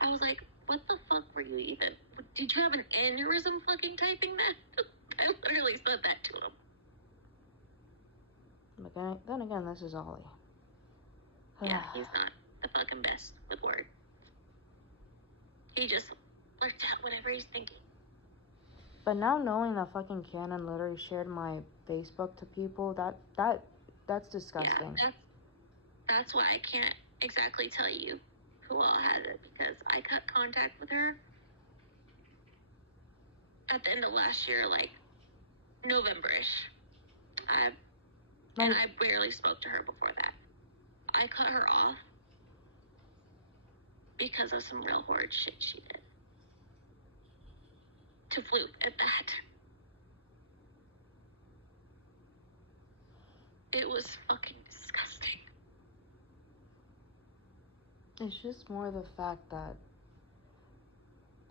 I was like, what the fuck were you even? Did you have an aneurysm fucking typing that? I literally said that to him. But then again, this is Ollie. Yeah, he's not the fucking best with words. He just blurts out whatever he's thinking. But now knowing that fucking Cannon literally shared my Facebook to people, that's disgusting. Yeah, that's why I can't exactly tell you who all had it, because I cut contact with her at the end of last year, like November-ish. And I barely spoke to her before that. I cut her off because of some real horrid shit she did. To Floof at that. It was fucking disgusting. It's just more the fact that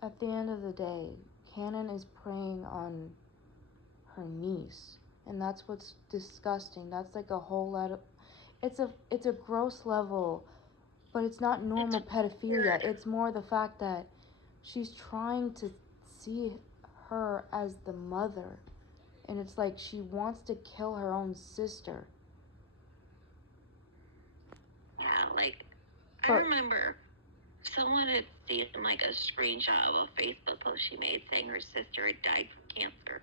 at the end of the day, Cannon is preying on her niece, and that's what's disgusting. That's like a whole lot of... It's a gross level, but it's not normal pedophilia. It's more the fact that she's trying to see her as the mother, and it's like she wants to kill her own sister. Yeah, like, I remember someone had seen like a screenshot of a Facebook post she made saying her sister had died from cancer.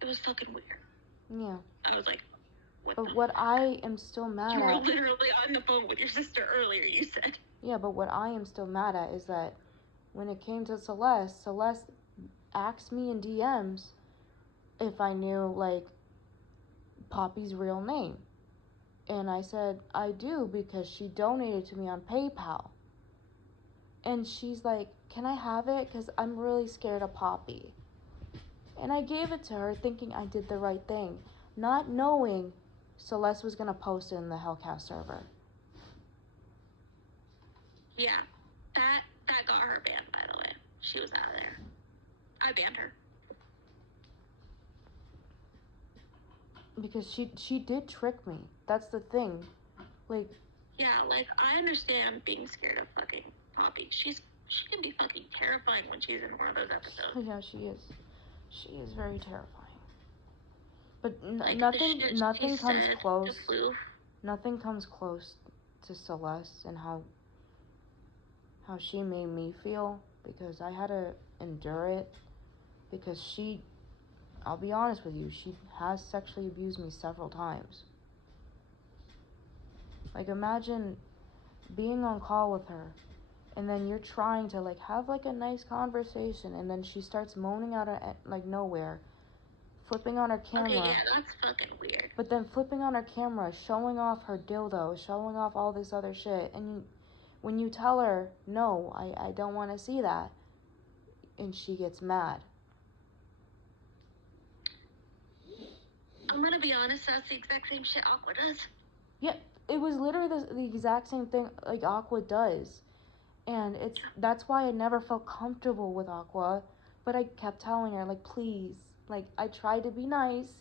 It was fucking weird. Yeah. I was like, what I am still mad at... You at... were literally on the phone with your sister earlier, you said. Yeah, but what I am still mad at is that when it came to Celeste asked me in DMs if I knew, like, Poppy's real name. And I said, I do, because she donated to me on PayPal. And she's like, can I have it? Because I'm really scared of Poppy. And I gave it to her thinking I did the right thing, not knowing Celeste was going to post it in the Hellcast server. Yeah, that got her banned, by the way. She was out of there. I banned her. Because she did trick me. That's the thing. Like... Yeah, like, I understand being scared of fucking Poppy. She can be fucking terrifying when she's in one of those episodes. Yeah, she is. She is very terrifying. But like nothing comes close. Nothing comes close to Celeste and how she made me feel, because I had to endure it, because I'll be honest with you, she has sexually abused me several times. Like, imagine being on call with her, and then you're trying to, like, have, like, a nice conversation, and then she starts moaning out of, like, nowhere flipping on her camera. Okay, yeah, that's fucking weird. But then flipping on her camera, showing off her dildo, showing off all this other shit. And when you tell her, no, I don't want to see that, and she gets mad. I'm gonna be honest, that's the exact same shit Aqua does. Yeah, it was literally the exact same thing like Aqua does. And that's why I never felt comfortable with Aqua. But I kept telling her, like, please. Like, I tried to be nice.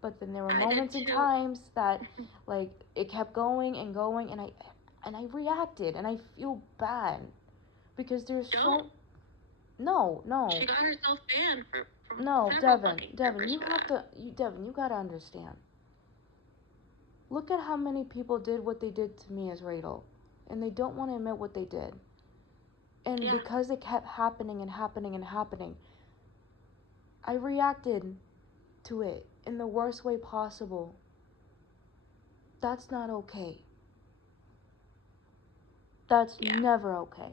But then there were moments and times that, like, it kept going, and I reacted. And I feel bad. Because there's Don't. No. She got herself banned from No, several Devyn, you gotta understand. Look at how many people did what they did to me as Radel. And they don't want to admit what they did. And because it kept happening and happening and happening, I reacted to it in the worst way possible. That's not okay. That's never okay.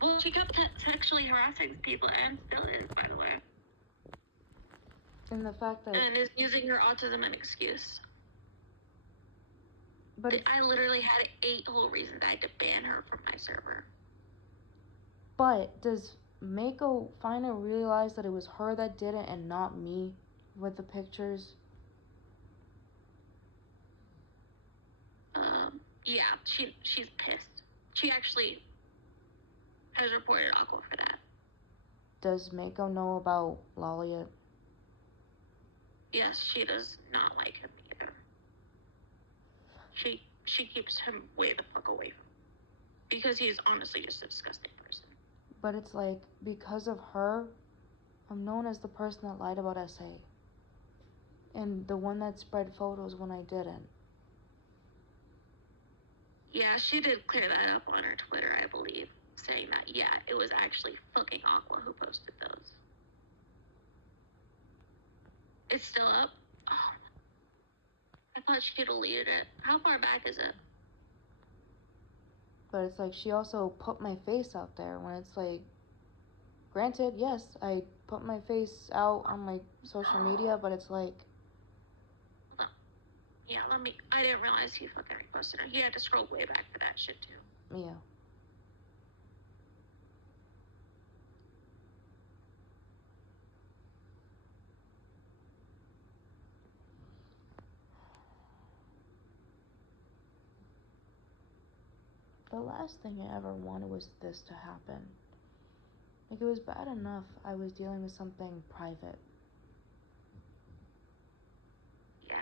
Well, she kept sexually harassing people and still is, by the way. And the fact that... And is using her autism as an excuse. But I literally had 8 whole reasons I had to ban her from my server. But does Mako finally realize that it was her that did it and not me with the pictures? Yeah, she's pissed. She actually has reported Aqua for that. Does Mako know about Lolly yet? Yes, she does not like him either. She keeps him way the fuck away from him. Because he's honestly just a disgusting person. But it's like, because of her, I'm known as the person that lied about SA. And the one that spread photos when I didn't. Yeah, she did clear that up on her Twitter, I believe. Saying that, yeah, it was actually fucking Aqua who posted those. It's still up? Oh, I thought she deleted it. How far back is it? But it's like, she also put my face out there when it's like, granted, yes, I put my face out on like social media, but it's like... Hold on. Yeah, I didn't realize he fucking reposted her. He had to scroll way back for that shit too. Yeah. The last thing I ever wanted was this to happen. Like, it was bad enough I was dealing with something private. Yeah.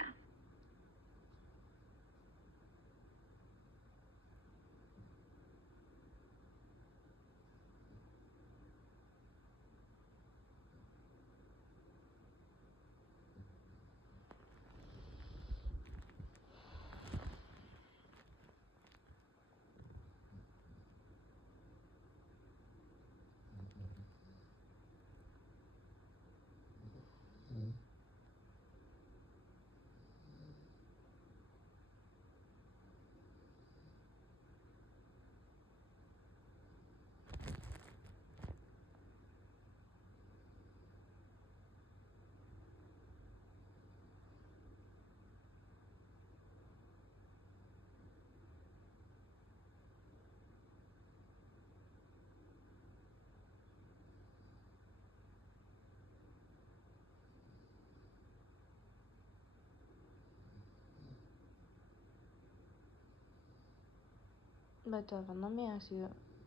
But Devyn, let me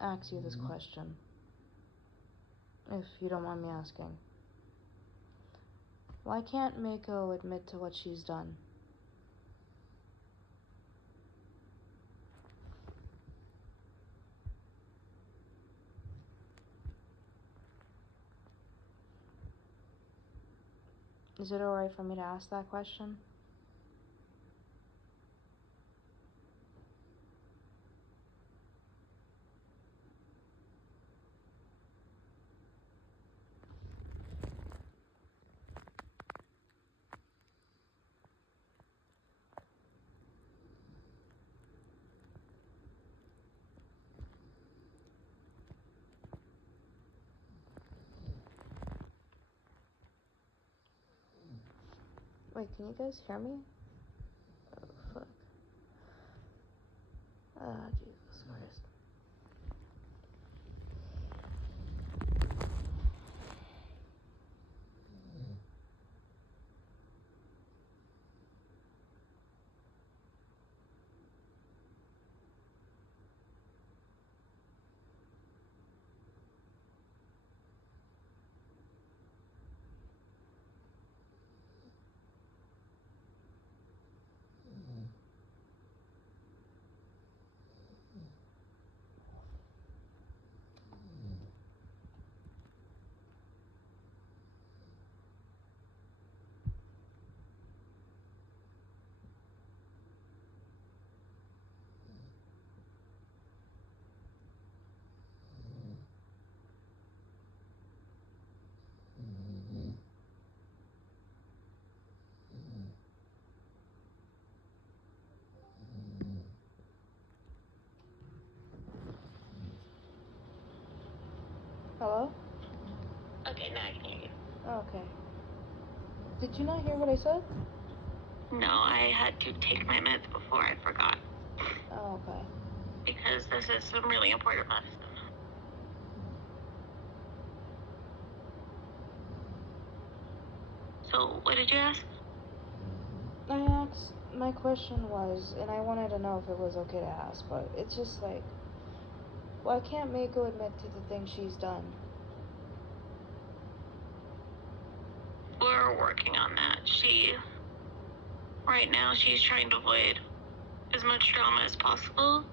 ask you this question. If you don't mind me asking. Why can't Mako admit to what she's done? Is it alright for me to ask that question? Wait, can you guys hear me? Oh, fuck. Ah, Jesus Christ. Hello? Okay, now I can hear you. Oh, okay. Did you not hear what I said? No, I had to take my meds before I forgot. Oh, okay. Because this is some really important medicine. So, what did you ask? My question was, and I wanted to know if it was okay to ask, but it's just like, why can't Mako admit to the things she's done? We're working on that. Right now, she's trying to avoid as much drama as possible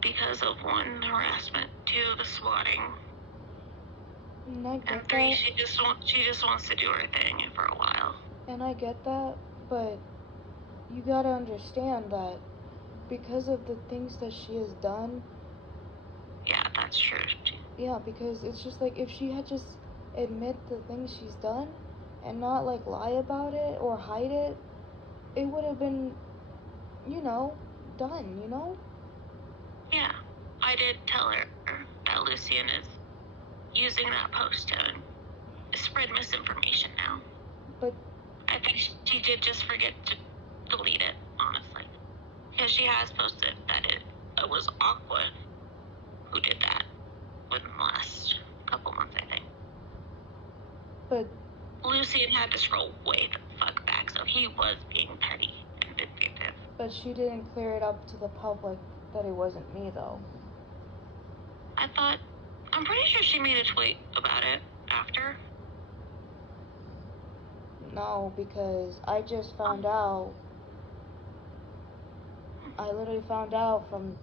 because of 1, harassment, 2, the swatting, And I get and 3, that. she just wants to do her thing for a while. And I get that, but you gotta understand that because of the things that she has done. Yeah, that's true. Yeah, because it's just like if she had just admit the things she's done and not like lie about it or hide it, it would have been, done, Yeah, I did tell her that Lucian is using that post to spread misinformation now. But I think she did just forget to delete it, honestly. Because she has posted that it was Aqua who did that within the last couple months, I think. But Lucian had to scroll way the fuck back, so he was being petty and vindictive. But she didn't clear it up to the public that it wasn't me, though. I'm pretty sure she made a tweet about it after. No, because I just found out. I literally found out from,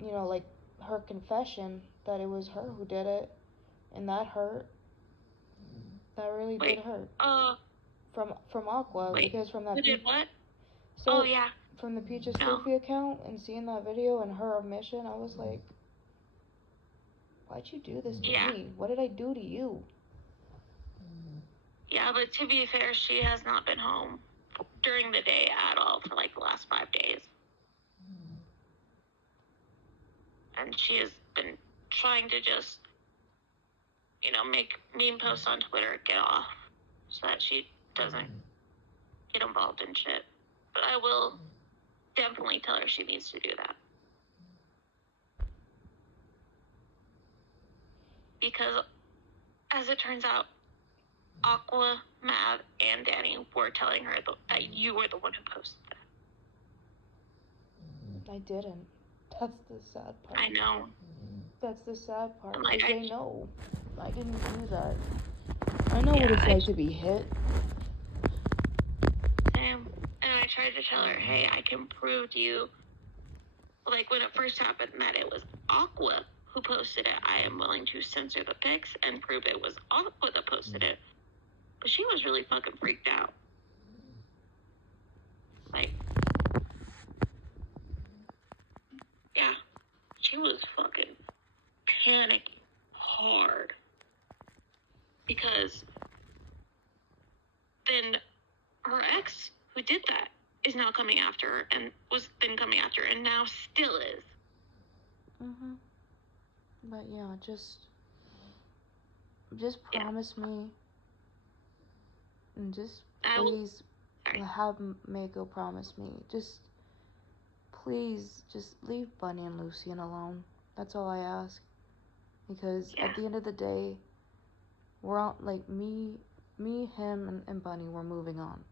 like her confession that it was her who did it, and that hurt. That really did hurt. From Aqua, because from that. Who did what? So, oh yeah. From the Peaches Floofy account and seeing that video and her admission, I was like, why'd you do this to me? What did I do to you? Yeah, but to be fair, she has not been home during the day at all for like the last 5 days. And she has been trying to just, make meme posts on Twitter, get off, so that she doesn't get involved in shit. But I will definitely tell her she needs to do that. Because, as it turns out, Aqua, Mav, and Danny were telling her that you were the one who posted that. I didn't. That's the sad part. I know. That's the sad part, Like, because they know. I didn't do that. I know what it's like to be hit. And I tried to tell her, hey, I can prove to you, like when it first happened, that it was Aqua who posted it. I am willing to censor the pics and prove it was Aqua that posted it. But she was really fucking freaked out. Like, yeah, she was fucking panicking hard. Because then her ex, who did that, is now coming after her and was then coming after her and now still is. Mm-hmm. But yeah, just promise me and just please have Mako promise me. Just, please, just leave Bunny and Lucien alone. That's all I ask. Because at the end of the day, we're on, like, me, him, and Bunny, we're moving on.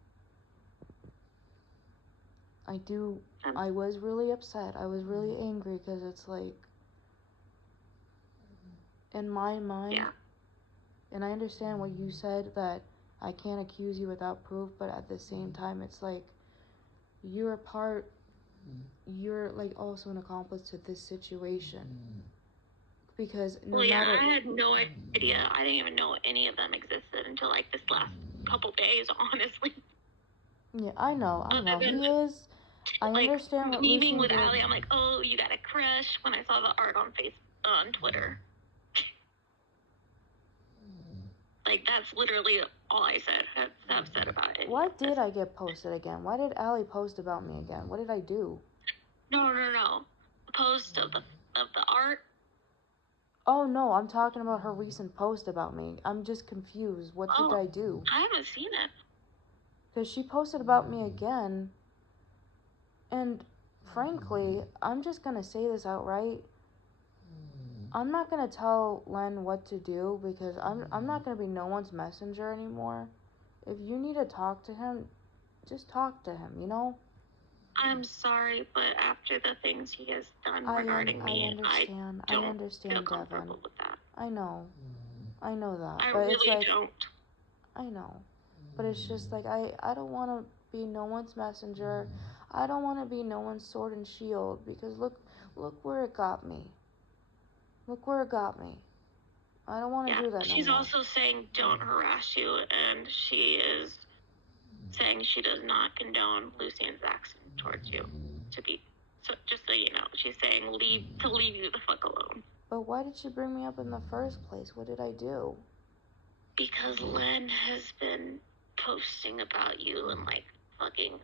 I was really upset. I was really angry because it's like, in my mind, and I understand what you said, that I can't accuse you without proof, but at the same time, it's like, you're like also an accomplice to this situation. Because no matter... I had no idea. I didn't even know any of them existed until like this last couple days, honestly. Yeah, I know. He is... I like, understand what meeting Lucien with did. Allie, I'm like, oh, you got a crush, when I saw the art on Twitter. Like, that's literally all I have said about it. Why did I get posted again? Why did Allie post about me again? What did I do? No. The post of the art. Oh, no, I'm talking about her recent post about me. I'm just confused. What did I do? I haven't seen it. Because she posted about me again. And, frankly, I'm just gonna say this outright. I'm not gonna tell Len what to do, because I'm not gonna be no one's messenger anymore. If you need to talk to him, just talk to him, you know? I'm sorry, but after the things he has done regarding me, I don't feel comfortable Devyn. with that. I know that. I But really it's like, don't. I know. But it's just like, I don't want to be no one's messenger. I don't want to be no one's sword and shield, because look where it got me. Look where it got me. I don't want to do that no more. She's also saying don't harass you, and she is saying she does not condone Lucien's action towards you. So just so you know, she's saying leave you the fuck alone. But why did she bring me up in the first place? What did I do? Because Len has been posting about you and like fucking.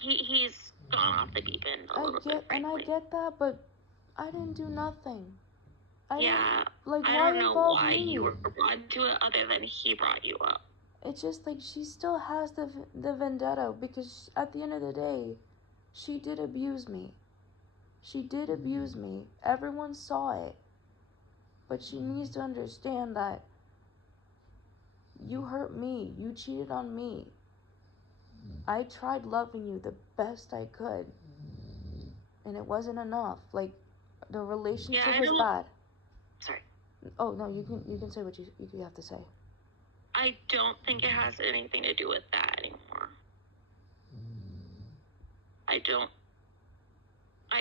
He's gone off the deep end a little bit, frankly. And I get that, but I didn't do nothing. I don't know why you were brought to it other than he brought you up. It's just like, she still has the vendetta, because at the end of the day, she did abuse me. Everyone saw it. But she needs to understand that you hurt me. You cheated on me. I tried loving you the best I could. And it wasn't enough. Like, the relationship was bad. Sorry. Oh, no, you can say what you have to say. I don't think it has anything to do with that anymore. I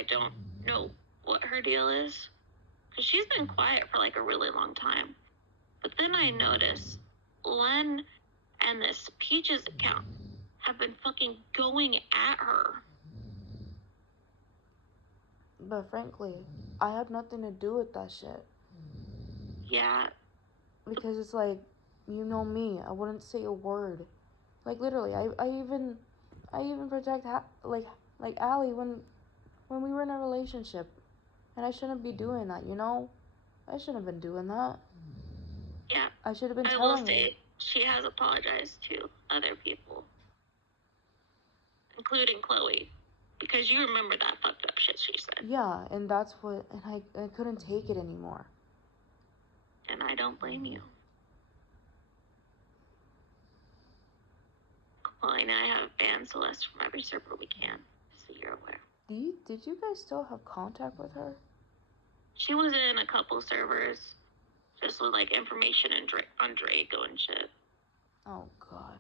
don't know what her deal is. Because she's been quiet for like a really long time. But then I notice Len and this Peaches account have been fucking going at her. But frankly, I had nothing to do with that shit. Yeah. Because it's like, you know me, I wouldn't say a word. Like, literally, I even protect like Allie when we were in a relationship, and I shouldn't be doing that, you know? I shouldn't have been doing that. Yeah. I should have been telling I will say she has apologized to other people, including Chloe, because you remember that fucked up shit she said. Yeah, and that's what, and I couldn't take it anymore. And I don't blame you. Chloe and I have banned Celeste from every server we can, just so you're aware. Did you guys still have contact with her? She was in a couple servers, just with like information on Draco and shit. Oh, God.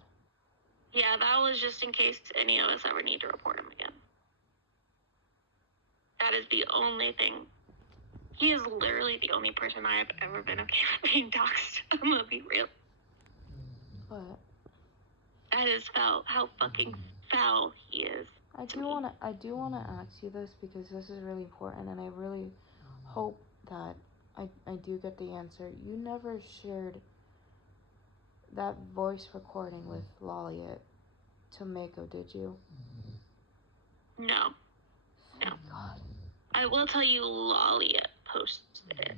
Yeah, that was just in case any of us ever need to report him again. That is the only thing. He is literally the only person I have ever been okay with being doxxed. I'm gonna be real. What? That is foul. How fucking foul he is. I do wanna ask you this, because this is really important, and I really hope that I do get the answer. You never shared that voice recording with Lolliet to Mako, did you? No. Thank God. I will tell you, Lolliet posted it.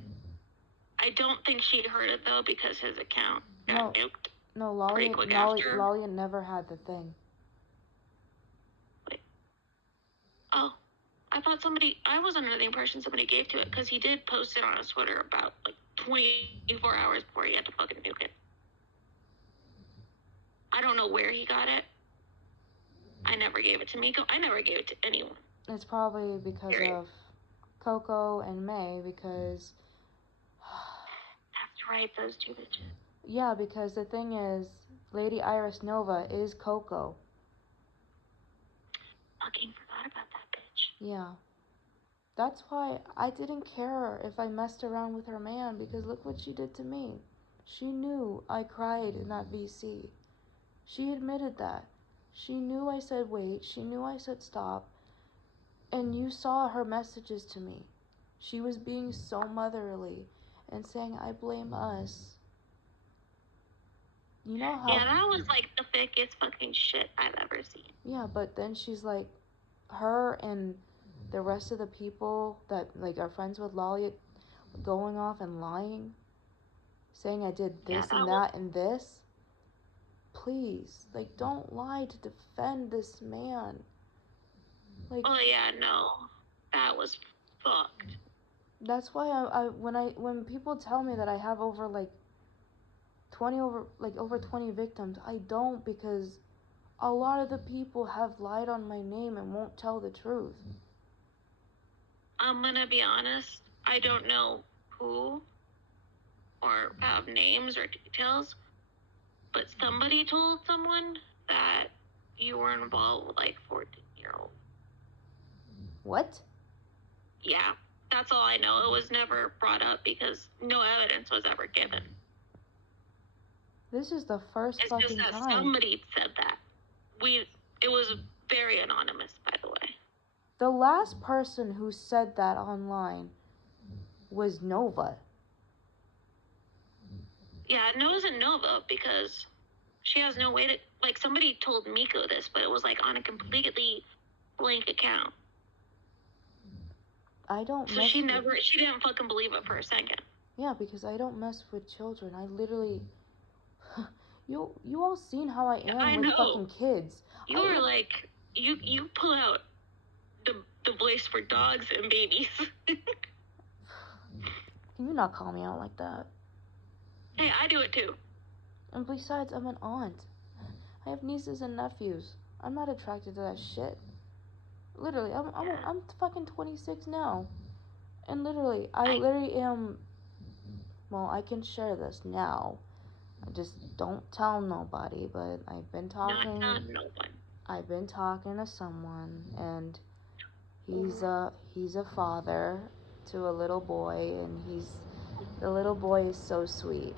I don't think she heard it though, because his account got nuked. No, Lolliet never had the thing. Oh, I thought I was under the impression somebody gave to it because he did post it on his Twitter about like 24 hours before he had to fucking nuke it. I don't know where he got it. I never gave it to Miko. I never gave it to anyone. It's probably because of Coco and May, because... That's right, those two bitches. Yeah, because the thing is, Lady Iris Nova is Coco. Fucking forgot about that bitch. Yeah. That's why I didn't care if I messed around with her man, because look what she did to me. She knew I cried in that VC. She admitted that. She knew I said wait. She knew I said stop. And you saw her messages to me. She was being so motherly and saying, I blame us. You know how... Yeah, that was like the fakest fucking shit I've ever seen. Yeah, but then she's like, her and the rest of the people that like are friends with Lolly going off and lying, saying I did this and that and this. Please, like, don't lie to defend this man. Like, oh yeah, no, that was fucked. That's why when people tell me that I have over 20 victims, I don't, because a lot of the people have lied on my name and won't tell the truth. I'm gonna be honest, I don't know who or have names or details, but somebody told someone that you were involved with like 14-year-old. What? Yeah, that's all I know. It was never brought up because no evidence was ever given. This is the first fucking time. It's just that somebody said that. It was very anonymous, by the way. The last person who said that online was Nova. Yeah, no, it wasn't Nova because she has no way to... Like, somebody told Miko this, but it was, like, on a completely blank account. I don't So she didn't fucking believe it for a second. Yeah, because I don't mess with children. I literally... You all seen how I am with fucking kids. You were like... You pull out the voice for dogs and babies. Can you not call me out like that? Hey, I do it too. And besides, I'm an aunt. I have nieces and nephews. I'm not attracted to that shit. Literally, I'm fucking 26 now. And literally, I literally am... Well, I can share this now. I just don't tell nobody, but I've been talking... Not tell no one. I've been talking to someone, and he's a father to a little boy, and the little boy is so sweet.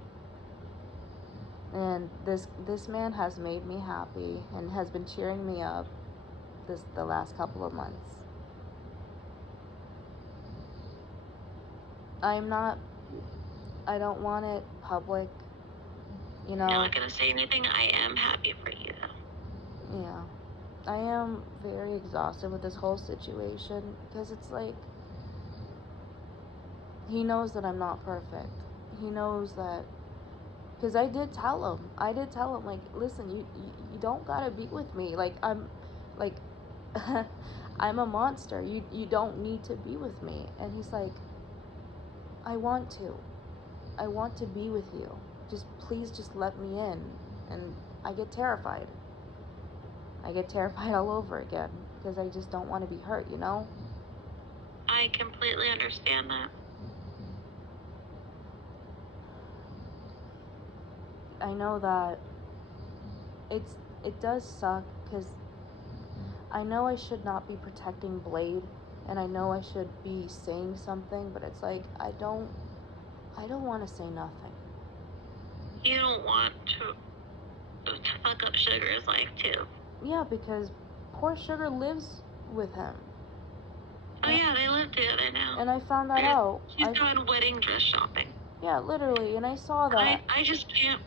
And this man has made me happy and has been cheering me up the last couple of months. I don't want it public, you know. I'm not gonna say anything. I am happy for you, though. Yeah. I am very exhausted with this whole situation, because it's like, he knows that I'm not perfect. He knows that, because I did tell him, like, listen, you don't gotta be with me. Like, I'm a monster. You don't need to be with me. And he's like, I want to be with you. Please just let me in. And I get terrified. all over again, because I just don't want to be hurt, you know? I completely understand that. I know that it does suck, because I know I should not be protecting Blade, and I know I should be saying something, but it's like, I don't want to say nothing. You don't want to fuck up Sugar's life, too. Yeah, because poor Sugar lives with him. Oh, yeah, they live together now. And I found that out. She's gone wedding dress shopping. Yeah, literally, and I saw that. I just can't...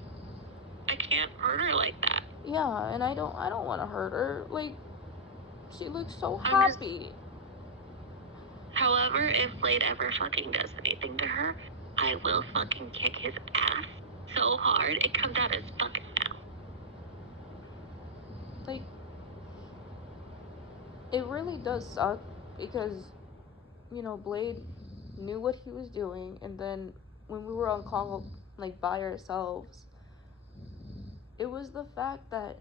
I can't hurt her like that. Yeah, and I don't want to hurt her. Like, she looks so happy. However, if Blade ever fucking does anything to her, I will fucking kick his ass so hard it comes out his fucking mouth. Like, It really does suck because, you know, Blade knew what he was doing, and then when we were on call, like, by ourselves, it was the fact that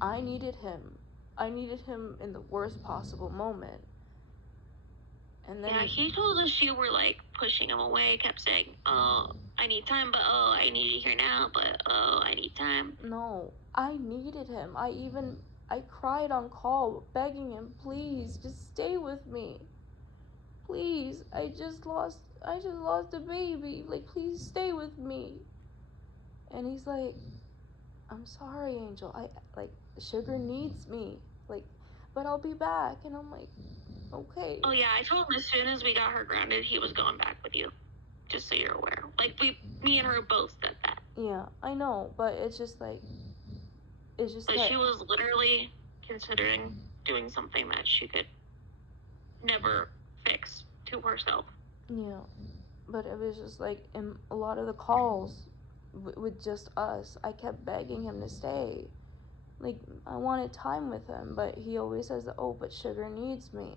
I needed him. I needed him in the worst possible moment. And then Yeah, he told us you were like pushing him away, kept saying, "Oh, I need time, but oh, I need you here now, but oh, I need time." No, I needed him. I cried on call, begging him, please, just stay with me. Please, I just lost a baby. Like, please stay with me. And he's like, I'm sorry, Angel. Sugar needs me. Like, but I'll be back. And I'm like, okay. Oh yeah, I told him as soon as we got her grounded, he was going back with you. Just so you're aware. Like, me and her both said that. Yeah, I know, but it's just like, But she was literally considering doing something that she could never fix to herself. Yeah, but it was just like in a lot of the calls with just us, I kept begging him to stay. Like, I wanted time with him, but he always says, oh, but Sugar needs me.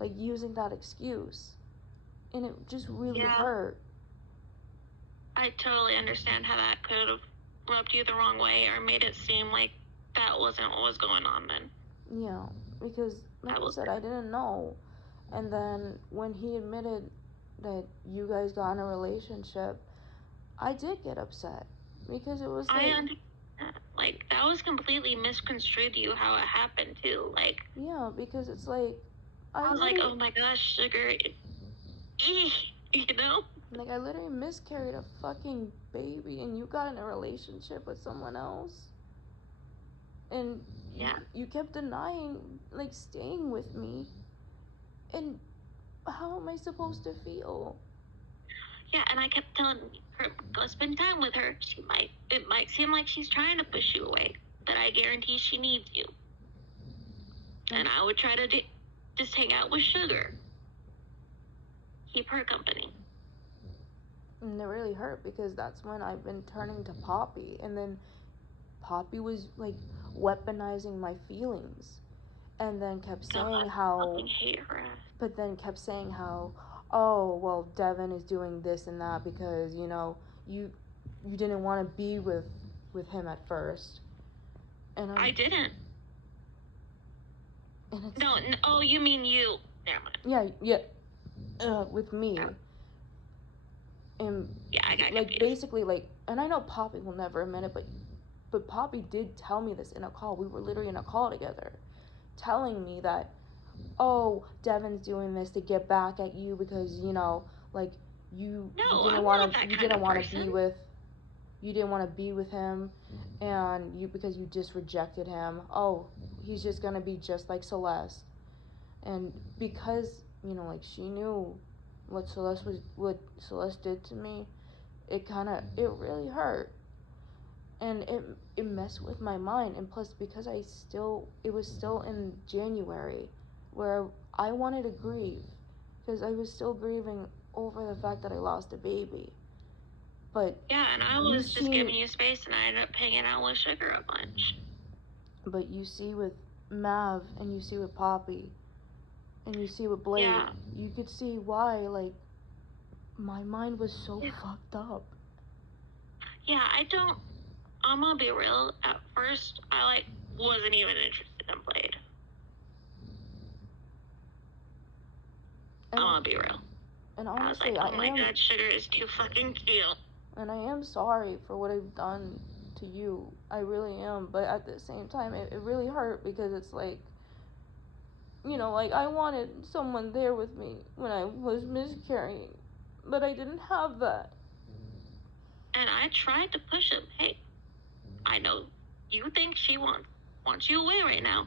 Like, using that excuse. And it just really hurt. I totally understand how that could have rubbed you the wrong way or made it seem like that wasn't what was going on then. Yeah, because, like I said, I didn't know. And then when he admitted that you guys got in a relationship, I did get upset. Because it was like, that was completely misconstrued you how it happened too. Like, yeah, because it's like, I was like, oh my gosh, Sugar, you know? Like, I literally miscarried a fucking baby and you got in a relationship with someone else. And you kept denying, like, staying with me. And how am I supposed to feel? Yeah, and I kept telling her, go spend time with her. It might seem like she's trying to push you away, but I guarantee she needs you. And I would try to just hang out with Sugar. Keep her company. And it really hurt because that's when I've been turning to Poppy. And then Poppy was, like, weaponizing my feelings. And then kept saying but then kept saying how, oh, well, Devyn is doing this and that because, you know, you didn't want to be with him at first. And I didn't. And it's no, oh, you mean you. Never mind. Yeah, with me. Yeah. And I got like, confused. basically, like, and I know Poppy will never admit it, but Poppy did tell me this in a call. We were literally in a call together, telling me that, oh, Devyn's doing this to get back at you because, you know, like, you didn't want to be with him, and because you just rejected him. Oh, he's just gonna be just like Celeste. And because, you know, like, she knew what Celeste did to me, it really hurt. And it messed with my mind. And plus, because it was still in January, where I wanted to grieve, because I was still grieving over the fact that I lost a baby. But yeah, and I was just giving you space, and I ended up hanging out with Sugar a bunch. But you see with Mav, and you see with Poppy, and you see with Blade, you could see why, like, my mind was so fucked up. Yeah, I'm gonna be real. At first, I, like, wasn't even interested in Blade. I'm gonna be real. And honestly, I was like, oh my god, Sugar is too fucking cute. And I am sorry for what I've done to you. I really am. But at the same time, it really hurt because it's like, you know, like, I wanted someone there with me when I was miscarrying. But I didn't have that. And I tried to push him. Hey, I know you think she wants you away right now.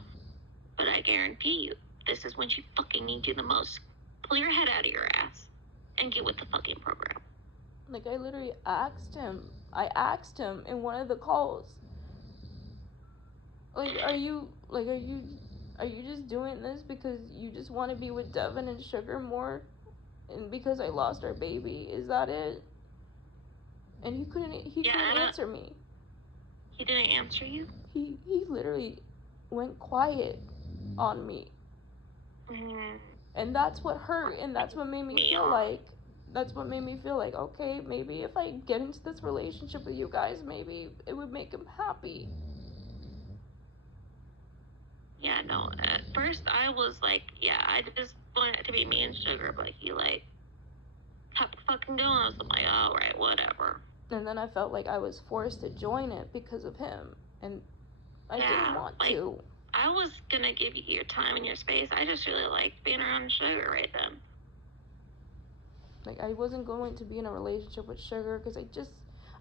But I guarantee you, this is when she fucking needs you the most. Pull your head out of your ass and get with the fucking program. Like, I literally asked him in one of the calls, like, are you just doing this because you just want to be with Devyn and Sugar more, and because I lost our baby? Is that it? And he couldn't answer me. He didn't answer you? He literally went quiet on me Mm, And that's what hurt, and that's what made me feel like, okay, maybe if I get into this relationship with you guys, maybe it would make him happy. Yeah, no, at first I was like, yeah, I just want it to be me and Sugar, but he, like, kept fucking going. I was like, all right, whatever. And then I felt like I was forced to join it because of him, and I didn't want to. I was gonna give you your time and your space. I just really liked being around Sugar right then. Like, I wasn't going to be in a relationship with Sugar because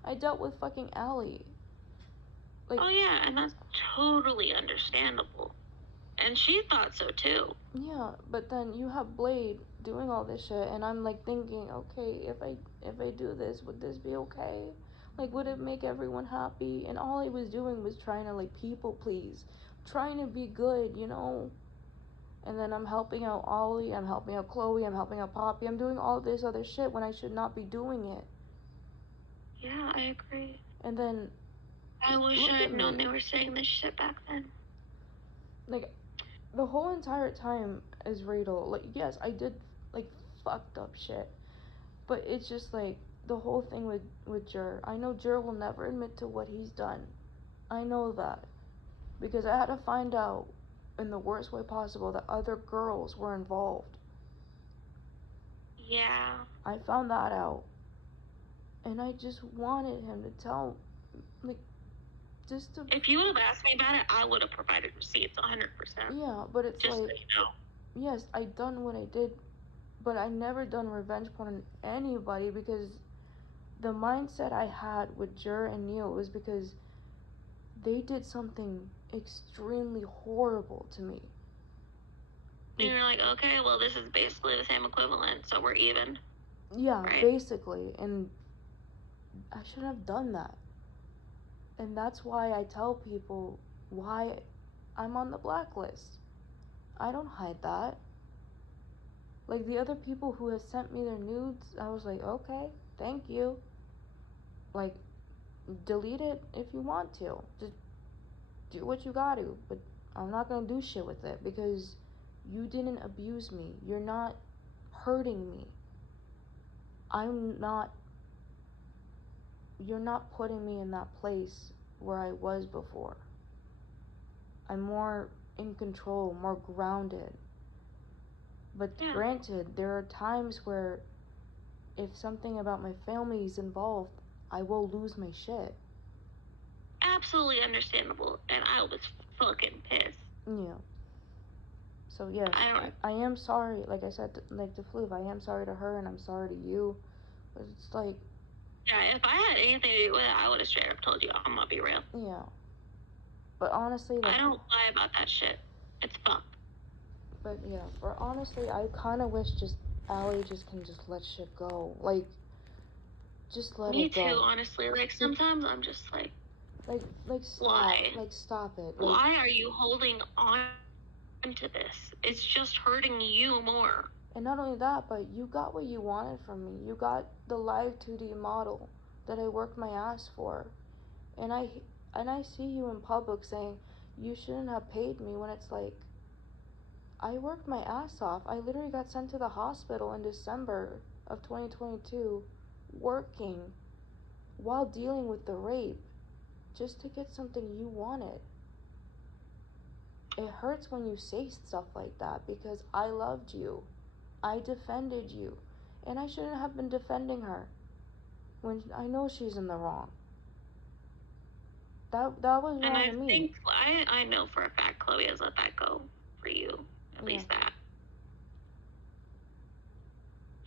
I dealt with fucking Allie. Like, oh yeah, and that's totally understandable. And she thought so too. Yeah, but then you have Blade doing all this shit, and I'm like thinking, okay, if I do this, would this be okay? Like, would it make everyone happy? And all I was doing was trying to, like, people please, trying to be good, you know. And then I'm helping out Ollie, I'm helping out Chloe, I'm helping out Poppy, I'm doing all this other shit when I should not be doing it. Yeah, I agree. And then I wish I had known they were saying this shit back then. Like, the whole entire time as Radel, like, yes, I did, like, fucked up shit. But it's just, like, the whole thing with Jur. I know Jur will never admit to what he's done. I know that. Because I had to find out, in the worst way possible, that other girls were involved. Yeah. I found that out. And I just wanted him to tell, like, just to... If you would have asked me about it, I would have provided receipts 100%. Yeah, but it's just like... so you know. Yes, I done what I did, but I never done revenge porn on anybody because the mindset I had with Jur and Neil was because they did something extremely horrible to me. And you're like, okay, well, this is basically the same equivalent, so we're even. Yeah, right? Basically, and I shouldn't have done that. And that's why I tell people why I'm on the blacklist. I don't hide that. Like, the other people who have sent me their nudes, I was like, okay, thank you. Like, delete it if you want to. Just do what you gotta. But I'm not gonna do shit with it because you didn't abuse me. You're not hurting me. You're not putting me in that place where I was before. I'm more in control, more grounded. But granted, there are times where if something about my family is involved, I will lose my shit. Absolutely understandable, and I was fucking pissed. Yeah. So yes, I am sorry. Like I said, like to Floof, I am sorry to her, and I'm sorry to you. But it's like... Yeah, if I had anything to do with it, I would have straight up told you. I'm gonna be real. Yeah. But honestly, like... I don't lie about that shit. It's fucked. But yeah, for honestly, I kind of wish just Allie just can just let shit go. Like, just let it go. Me too, honestly. Like, sometimes I'm just like... stop. Why? Like, stop it. Like, why are you holding on to this? It's just hurting you more. And not only that, but you got what you wanted from me. You got the live 2D model that I worked my ass for. And I see you in public saying you shouldn't have paid me when it's like, I worked my ass off. I literally got sent to the hospital in December of 2022 working while dealing with the rape just to get something you wanted. It hurts when you say stuff like that because I loved you. I defended you. And I shouldn't have been defending her when I know she's in the wrong. That was wrong to me. I know for a fact Chloe has let that go for you. At least that.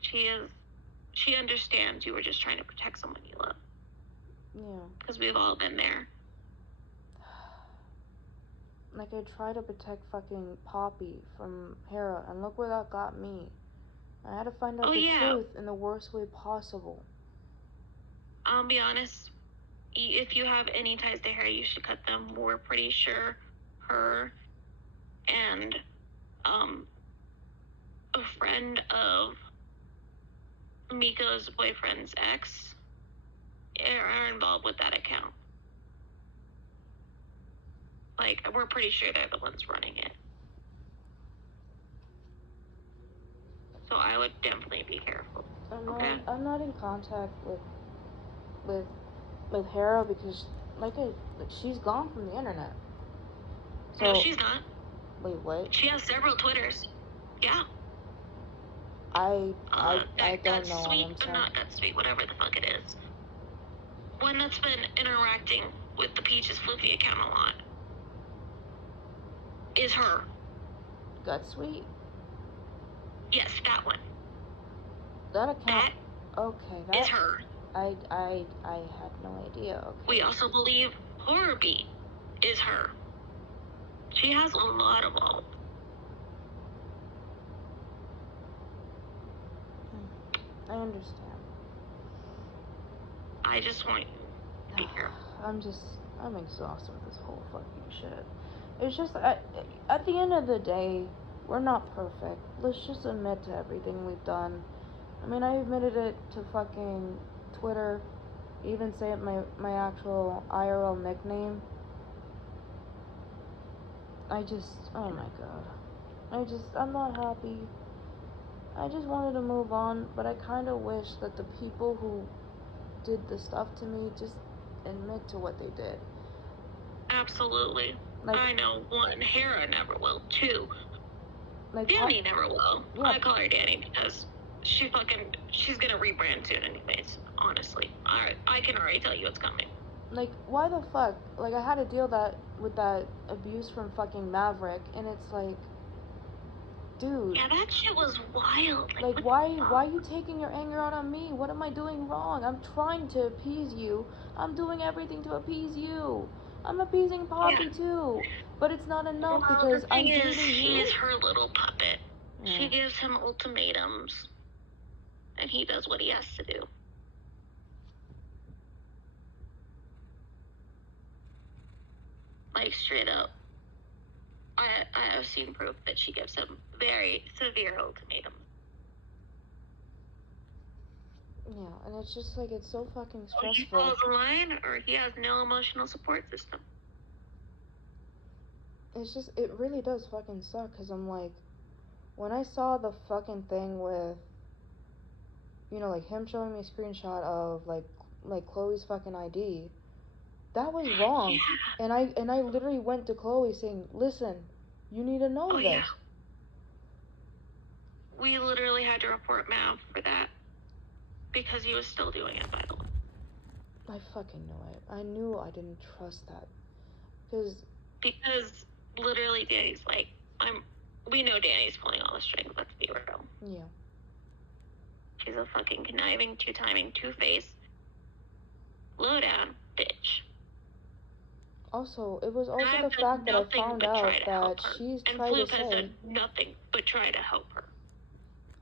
She understands you were just trying to protect someone you love. Yeah. Because we've all been there. Like, I tried to protect fucking Poppy from Hera, and look where that got me. I had to find out the truth in the worst way possible. I'll be honest, if you have any ties to Hera, you should cut them. We're pretty sure her and a friend of Miko's boyfriend's ex are involved with that account. Like, we're pretty sure they're the ones running it. So I would definitely be careful. I'm not in contact with Hera because she's gone from the internet. So, no, she's not. Wait, what? She has several Twitters. Yeah. I don't know. Sweet, I'm sorry. not that sweet, whatever the fuck it is. One that's been interacting with the Peaches Floofy account a lot is her. Gut Sweet? Yes, that one. That account. Okay, that is her. I had no idea. Okay. We also believe Horrorby is her. She has a lot of all. I understand. I just want you to be careful. I'm exhausted with this whole fucking shit. It's just, at the end of the day, we're not perfect. Let's just admit to everything we've done. I mean, I admitted it to fucking Twitter, even say it my actual IRL nickname. Oh my god. I'm not happy. I just wanted to move on, but I kind of wish that the people who did the stuff to me just admit to what they did. Absolutely. I know. One, Hera never will. Two, like Danny never will. Yeah. I call her Danny because she's gonna rebrand soon anyways, honestly. I can already tell you it's coming. Like, why the fuck? Like, I had to deal with that abuse from fucking Maverick, and it's like, dude. Yeah, that shit was wild. Like, why are you taking your anger out on me? What am I doing wrong? I'm trying to appease you. I'm doing everything to appease you. I'm appeasing Poppy too. But it's not enough because I'm dating you. He's her little puppet. She gives him ultimatums, and he does what he has to do. Like, straight up. I have seen proof that she gives him very severe ultimatums. Yeah, and it's just like, it's so fucking stressful. He follows the line, or he has no emotional support system. It's just, it really does fucking suck, because I'm like, when I saw the fucking thing with, you know, like, him showing me a screenshot of, like Chloe's fucking ID, that was wrong. Yeah. And I literally went to Chloe saying, listen, you need to know this. Yeah. We literally had to report Mav for that. Because he was still doing it, by the way. I fucking knew it. I knew I didn't trust that. Because literally Danny's like, we know Danny's pulling all the strings, let's be real. Yeah. She's a fucking conniving, two-timing, two-faced, low-down bitch. Also, it was also the fact that I found out that she's tried to say... And Floof has done nothing but try to help her.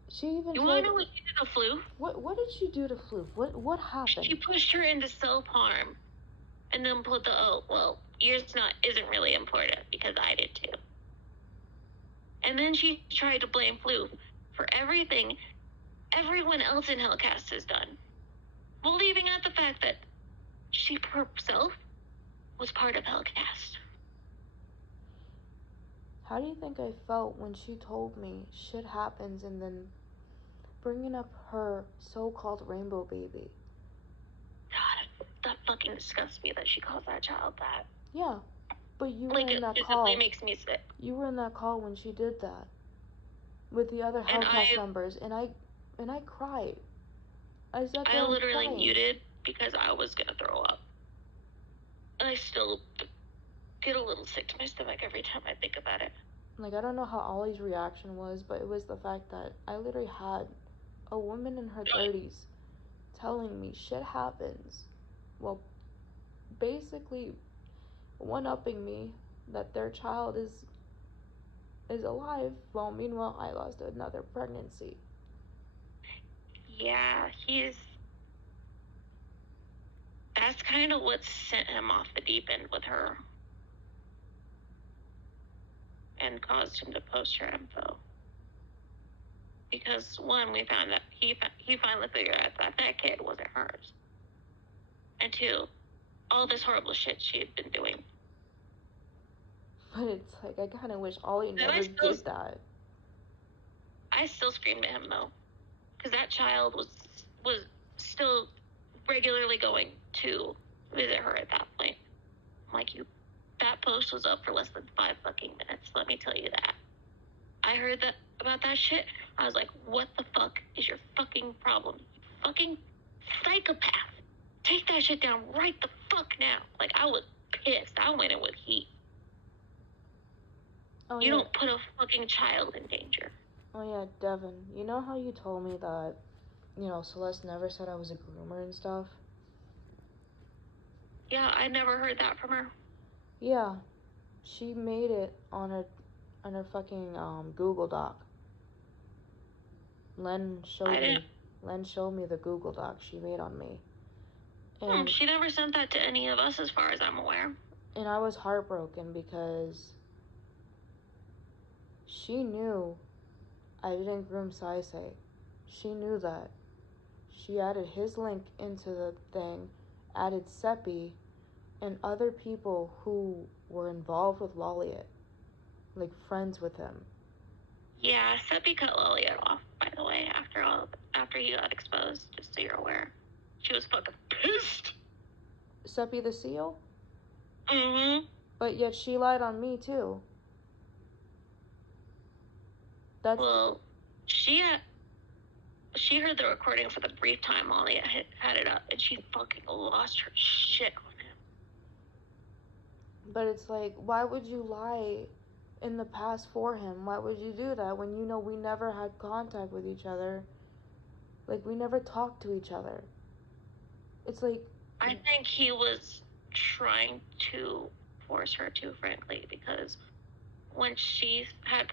She even You want to know what she did to Floof? What did she do to Floof? What happened? She pushed her into self-harm. And then put yours isn't really important because I did too. And then she tried to blame Floof for everything everyone else in Hellcast has done. While leaving out the fact that she herself was part of Hellcast. How do you think I felt when she told me shit happens and then bringing up her so-called rainbow baby? God, that fucking disgusts me that she calls that child that. Yeah, but you were in that call. It makes me sick. You were in that call when she did that with the other Hellcast members, and I cried. I sat there I literally crying. muted because I was gonna throw up. And I still get a little sick to my stomach every time I think about it. Like, I don't know how Ollie's reaction was, but it was the fact that I literally had a woman in her 30s telling me shit happens. Well, basically one-upping me that their child is alive, while meanwhile I lost another pregnancy. Yeah, that's kind of what sent him off the deep end with her. And caused him to post her info. Because, one, we found that he finally figured out that kid wasn't hers. And two, all this horrible shit she had been doing. But it's like, I kind of wish Ollie never did that. I still screamed at him though, because that child was still regularly going to visit her at that point. I'm like, that post was up for less than 5 fucking minutes. Let me tell you that. I heard about that shit. I was like, what the fuck is your fucking problem? You fucking psychopath. Take that shit down right the fuck now. Like, I was pissed. I went in with heat. Oh, you don't put a fucking child in danger. Oh yeah, Devin, you know how you told me that, Celeste never said I was a groomer and stuff? Yeah, I never heard that from her. Yeah, she made it on her fucking Google Doc. Len showed me the Google Doc she made on me. And she never sent that to any of us as far as I'm aware. And I was heartbroken because she knew I didn't groom Saisei. She knew that. She added his link into the thing, added Seppi, and other people who were involved with Lolliot, like friends with him. Yeah, Seppi cut Lolliot off, by the way, after he got exposed, just so you're aware. She was fucking pissed. Seppi the seal? Mm-hmm. But yet she lied on me too. Well, she heard the recording for the brief time Lolliot had it up, and she fucking lost her shit on him. But it's like, why would you lie in the past for him? Why would you do that when you know we never had contact with each other? Like, we never talked to each other. It's like... I think he was trying to force her to, frankly, because when she had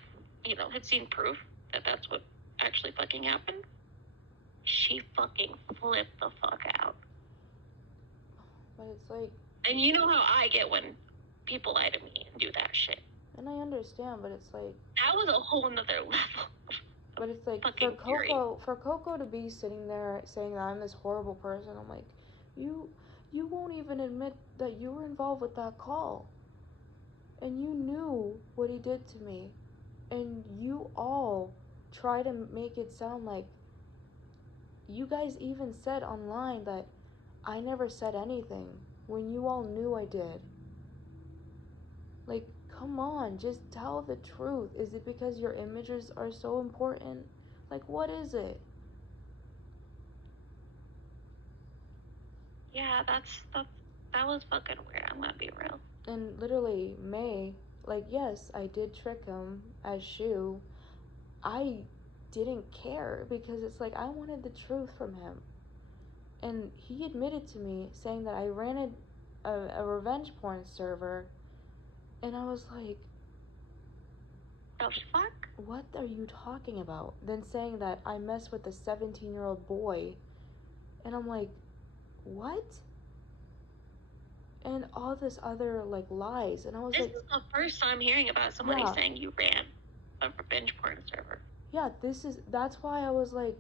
seen proof that that's what actually fucking happened, she fucking flipped the fuck out. But it's like... And you know how I get when people lie to me and do that shit. And I understand, but it's like... That was a whole nother level. But it's like, for Coco to be sitting there saying that I'm this horrible person, I'm like, you won't even admit that you were involved with that call. And you knew what he did to me. And you all try to make it sound like... You guys even said online that I never said anything when you all knew I did. Like, come on, just tell the truth. Is it because your images are so important? Like, what is it? Yeah, that was fucking weird. I'm gonna be real. And literally, May, like, yes, I did trick him as Shu. I didn't care because it's like I wanted the truth from him. And he admitted to me saying that I ran a revenge porn server. And I was like, the fuck? What are you talking about? Then saying that I messed with a 17-year-old boy. And I'm like, what? And all this other, like, lies. And I was this like... This is the first time hearing about somebody saying you ran a revenge porn server. Yeah, that's why I was like,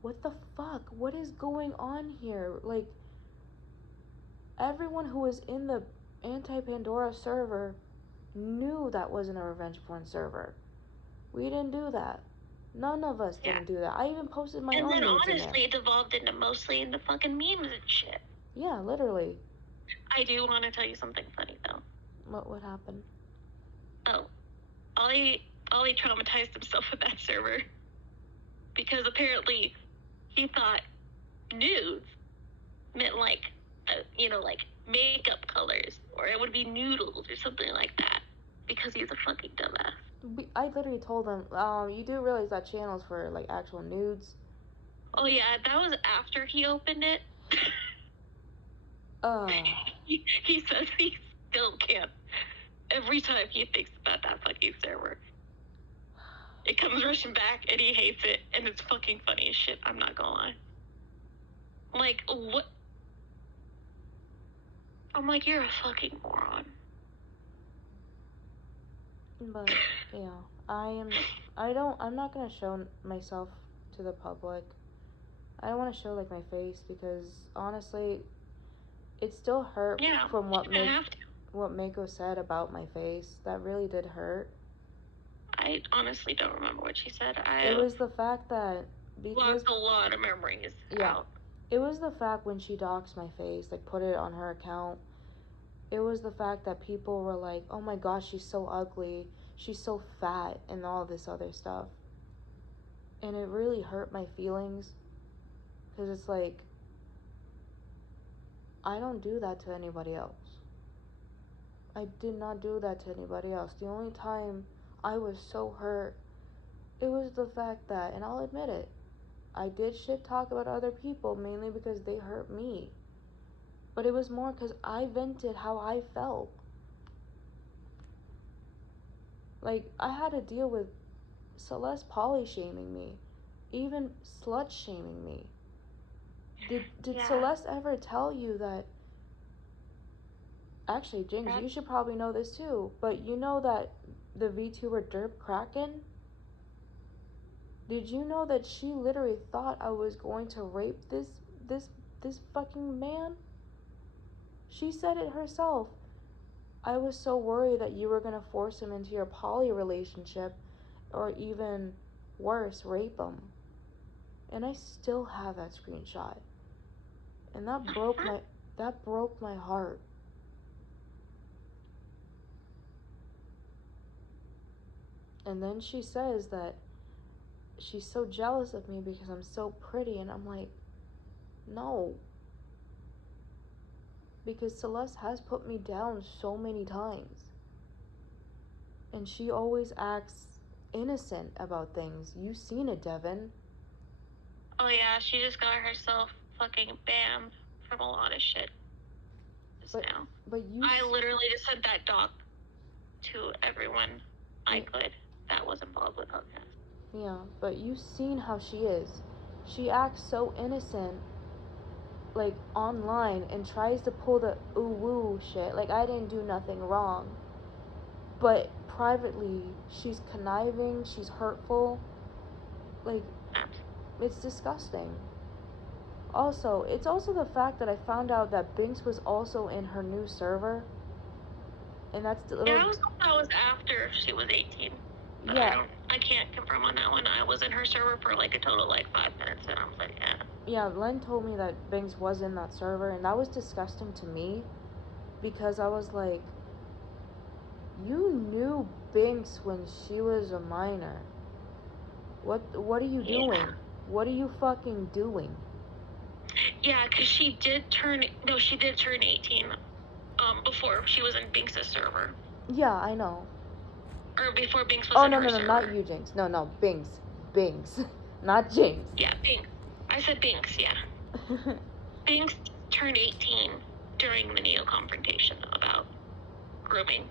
what the fuck? What is going on here? Like, everyone who was in the anti-Pandora server knew that wasn't a revenge porn server. We didn't do that. None of us didn't do that. I even posted my own nudes in there. And then honestly, it devolved into mostly into fucking memes and shit. Yeah, literally. I do want to tell you something funny though. What happened? Oh, Ollie traumatized himself with that server because apparently he thought nudes meant like makeup colors, or it would be noodles or something like that, because he's a fucking dumbass. I literally told him, you do realize that channel's for like actual nudes? Oh yeah, that was after he opened it. He says he still can't. Every time he thinks about that fucking server, it comes rushing back and he hates it, and it's fucking funny as shit, I'm not gonna lie. Like, what? I'm like, you're a fucking moron. But, yeah, I'm not gonna show myself to the public. I don't want to show, like, my face, because, honestly, it still hurt from what Mako said about my face. That really did hurt. I honestly don't remember what she said. It was the fact that lost a lot of memories out. It was the fact when she doxed my face, like put it on her account. It was the fact that people were like, oh my gosh, she's so ugly, she's so fat, and all this other stuff. And it really hurt my feelings. Because it's like, I don't do that to anybody else. I did not do that to anybody else. The only time I was so hurt, it was the fact that, and I'll admit it, I did shit talk about other people mainly because they hurt me. But it was more because I vented how I felt. Like, I had to deal with Celeste poly shaming me, even slut shaming me. Did Celeste ever tell you that? Actually, Jinx, you should probably know this too, but you know that the VTuber Derp Kraken? Did you know that she literally thought I was going to rape this fucking man? She said it herself. I was so worried that you were gonna force him into your poly relationship, or even worse, rape him. And I still have that screenshot. And that broke my heart. And then she says that she's so jealous of me because I'm so pretty, and I'm like, no. Because Celeste has put me down so many times. And she always acts innocent about things. You've seen it, Devyn. Oh yeah, she just got herself fucking banned from a lot of shit just now. I literally just sent that doc to everyone I could that was involved with Outcast. Yeah, but you've seen how she is. She acts so innocent, like, online, and tries to pull the ooh-woo shit. Like, I didn't do nothing wrong. But privately, she's conniving, she's hurtful. Like, it's disgusting. Also, it's also the fact that I found out that Binks was also in her new server. And that's the little... Yeah, that was after she was 18. But I can't confirm on that one. I was in her server for like a total of like 5 minutes, and I was like, yeah. Yeah, Len told me that Binks was in that server, and that was disgusting to me. Because I was like, you knew Binks when she was a minor. What are you doing? What are you fucking doing? Yeah, because she did turn 18 before she was in Binks' server. Yeah, I know. Or before Binks was in her server. Oh, no, not you, Jinx. No, Binks. Not Jinx. Yeah, Binks. I said Binks, yeah. Binks turned 18 during the Neo confrontation about grooming.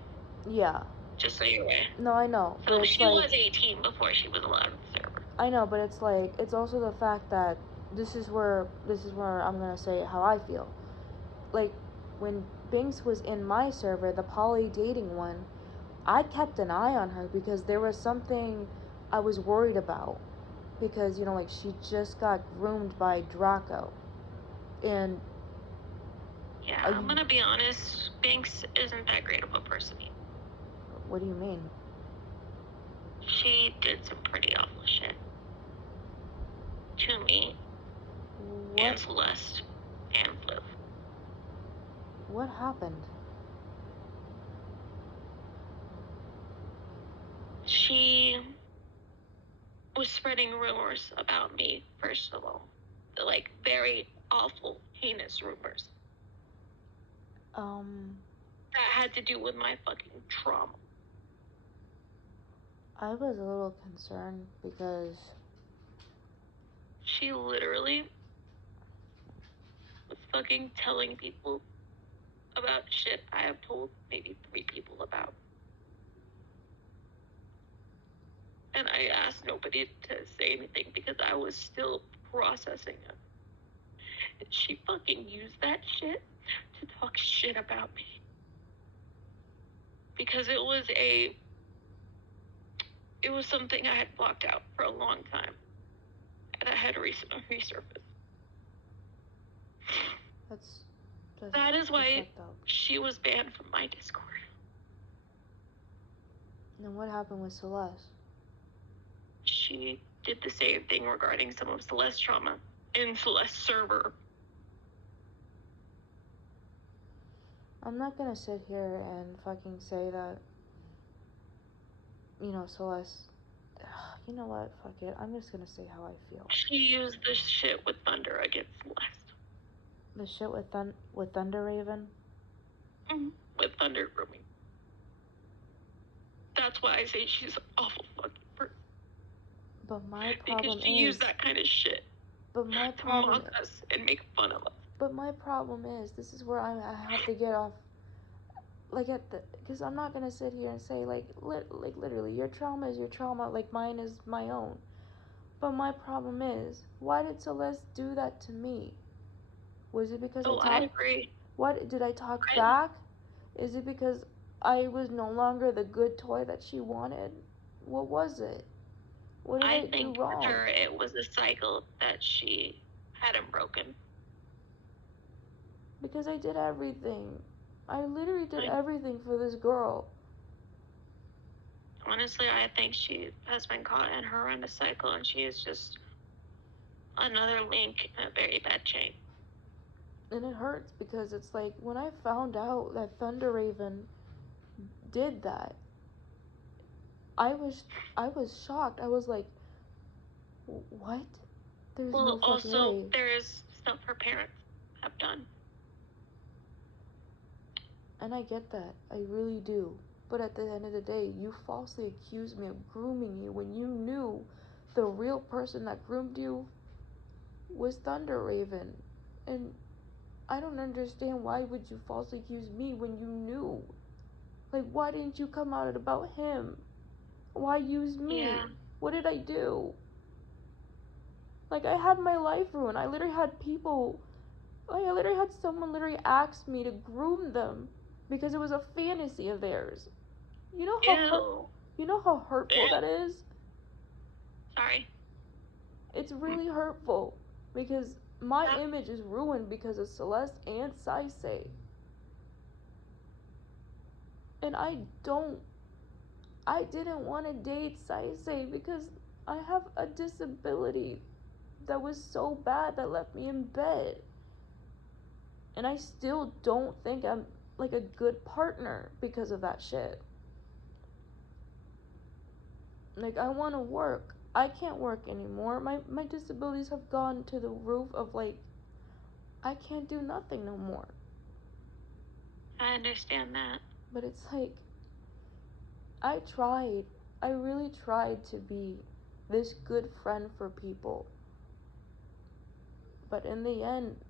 Yeah. Just so you're aware. No, I know. So she was 18 before she was allowed in the server. I know, but it's like, it's also the fact that this is where I'm gonna say how I feel. Like, when Binks was in my server, the poly dating one, I kept an eye on her because there was something I was worried about. Because, you know, like, she just got groomed by Draco. And... yeah, I'm gonna be honest, Binks isn't that great of a person. What do you mean? She did some pretty awful shit. To me. What? And Celeste. And Floof. What happened? She was spreading rumors about me, first of all. Like, very awful, heinous rumors. That had to do with my fucking trauma. I was a little concerned because... she literally was fucking telling people about shit I have told maybe 3 people about. And I asked nobody to say anything because I was still processing it. And she fucking used that shit to talk shit about me. Because it was something I had blocked out for a long time. And I had recently resurfaced. That is why she was banned from my Discord. And what happened with Celeste? she did the same thing regarding some of Celeste's trauma in Celeste's server. I'm not gonna sit here and fucking say that, you know, Celeste. You know what? Fuck it. I'm just gonna say how I feel. She used this shit with Thunder against Celeste. The shit with Thunder Raven? Mm-hmm. With Thunder grooming. That's why I say she's an awful fucking person. But my problem because she used that kind of shit But my to problem mock us and make fun of us. But my problem is, this is where I have to get off. Like because I'm not gonna sit here and say like literally your trauma is your trauma, like mine is my own. But my problem is, why did Celeste do that to me? Was it because I agree. What did I talk back? Is it because I was no longer the good toy that she wanted? What was it? What did I do wrong? With her, it was a cycle that she hadn't broken. Because I did everything. I literally did everything for this girl. Honestly, I think she has been caught in her horrendous cycle, and she is just another link in a very bad chain. And it hurts because it's like, when I found out that Thunder Raven did that, I was shocked. I was like, what? There's no fucking way. There's stuff her parents have done. And I get that. I really do. But at the end of the day, you falsely accused me of grooming you when you knew the real person that groomed you was Thunder Raven. And I don't understand, why would you falsely accuse me when you knew? Like, why didn't you come out about him? Why use me? Yeah. What did I do? Like, I had my life ruined. I literally had someone literally ask me to groom them because it was a fantasy of theirs. You know how hurtful that is? Sorry. It's really hurtful because my image is ruined because of Celeste and Saisei. And I didn't want to date Saisei because I have a disability that was so bad that left me in bed. And I still don't think I'm like a good partner because of that shit. Like, I want to work. I can't work anymore. My disabilities have gone to the roof of like, I can't do nothing no more. I understand that. But it's like, I really tried to be this good friend for people. But in the end,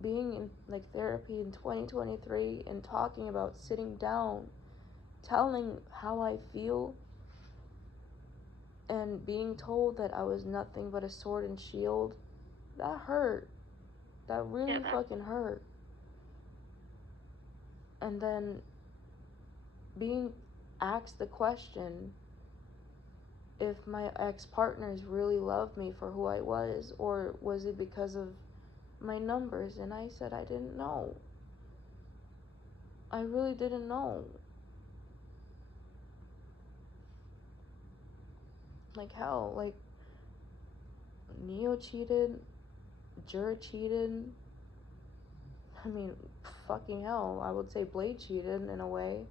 being in like therapy in 2023 and talking about sitting down, telling how I feel, and being told that I was nothing but a sword and shield, that hurt. That really fucking hurt. And then being asked the question if my ex-partners really loved me for who I was, or was it because of my numbers, and I said I didn't know. I really didn't know. Like, hell, like, Neo cheated, Jur cheated. I mean, fucking hell, I would say Blade cheated in a way.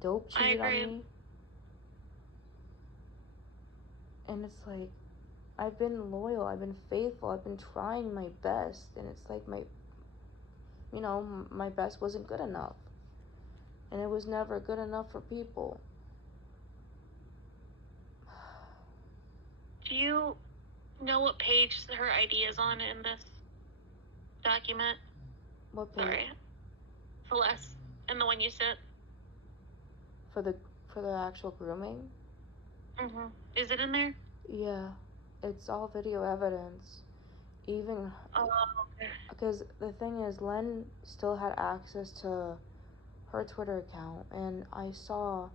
Dope cheated on me. And it's like, I've been loyal, I've been faithful, I've been trying my best, and it's like my best wasn't good enough. And it was never good enough for people. Do you know what page her ID is on in this document? What page? Sorry. Celeste. And the one you sent? For the actual grooming? Mm-hmm. Is it in there? Yeah. It's all video evidence. Even... okay. Because the thing is, Len still had access to her Twitter account, and I saw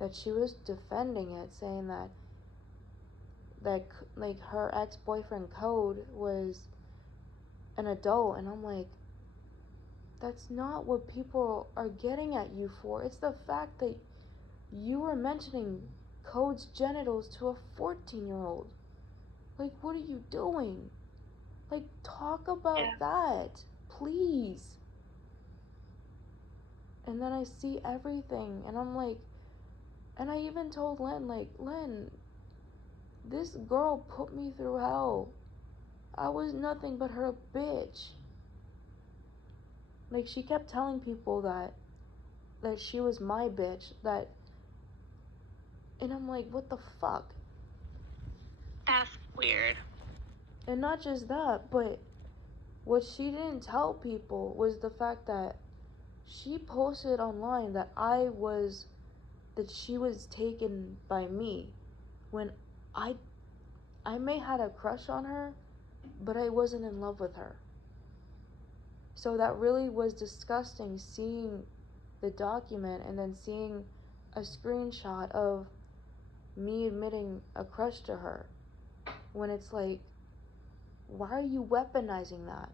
that she was defending it, saying that like her ex-boyfriend Code was an adult, and I'm like, that's not what people are getting at you for. It's the fact that you were mentioning Code's genitals to a 14-year-old. Like, what are you doing? Like, talk about that, please. And then I see everything, and I'm like, and I even told Len, like, Len, this girl put me through hell. I was nothing but her bitch. Like, she kept telling people that she was my bitch, and I'm like, what the fuck? That's weird. And not just that, but what she didn't tell people was the fact that she posted online that she was taken by me, when I may had a crush on her, but I wasn't in love with her. So that really was disgusting, seeing the document and then seeing a screenshot of me admitting a crush to her, when it's like, why are you weaponizing that?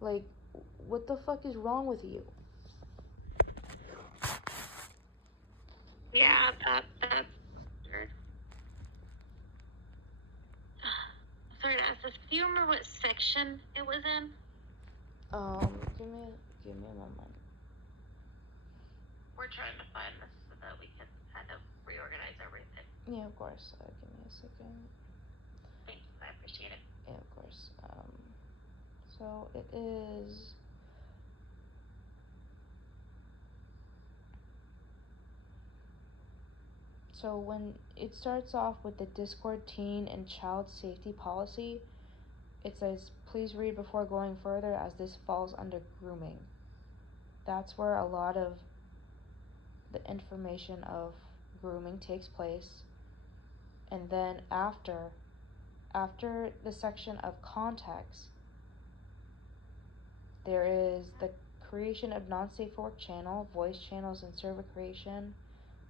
Like, what the fuck is wrong with you? Yeah, that's weird. Sorry to ask this. Do you remember what section it was in? Give me a moment. We're trying to find this so that we can kind of reorganize everything. Yeah, of course. Give me a second. Thank you. I appreciate it. Yeah, of course. So it is. So when it starts off with the Discord teen and child safety policy, it says, please read before going further as this falls under grooming. That's where a lot of the information of grooming takes place. And then after the section of context, there is the creation of non-safe for work channel, voice channels, and server creation.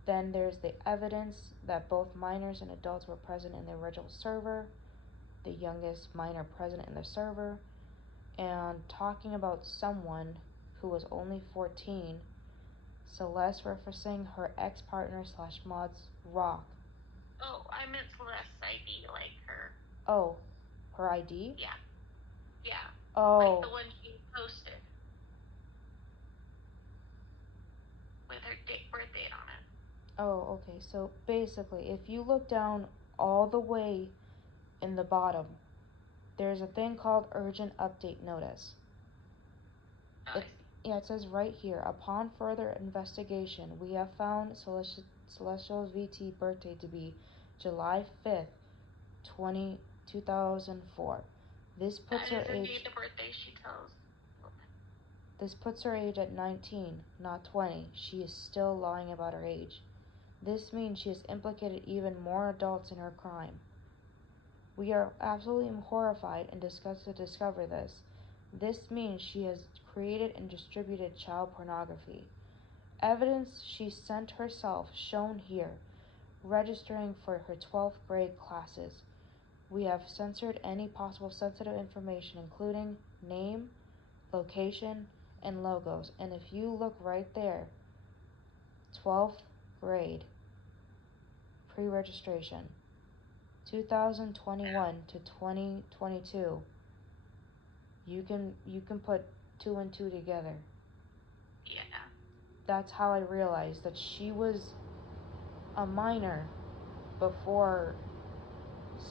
Then there's the evidence that both minors and adults were present in the original server, the youngest minor present in the server, and talking about someone who was only 14, Celeste referencing her ex-partner / mod's Rock. Oh, I meant Celeste's ID, like her. Oh, her ID? Yeah. Yeah. Oh. Like the one she posted. With her birth date on it. Oh, okay. So basically, if you look down all the way in the bottom, there's a thing called urgent update notice. It says right here, upon further investigation, we have found Celestial's VT birthday to be July 5th, 2004. This puts her age. The birthday she tells. This puts her age at 19, not 20. She is still lying about her age. This means she has implicated even more adults in her crime. We are absolutely horrified and disgusted to discover this. This means she has created and distributed child pornography. Evidence she sent herself shown here, registering for her 12th grade classes. We have censored any possible sensitive information, including name, location, and logos. And if you look right there, 12th grade, pre-registration, 2021 to 2022, you can put 2 and 2 together. Yeah. That's how I realized that she was a minor before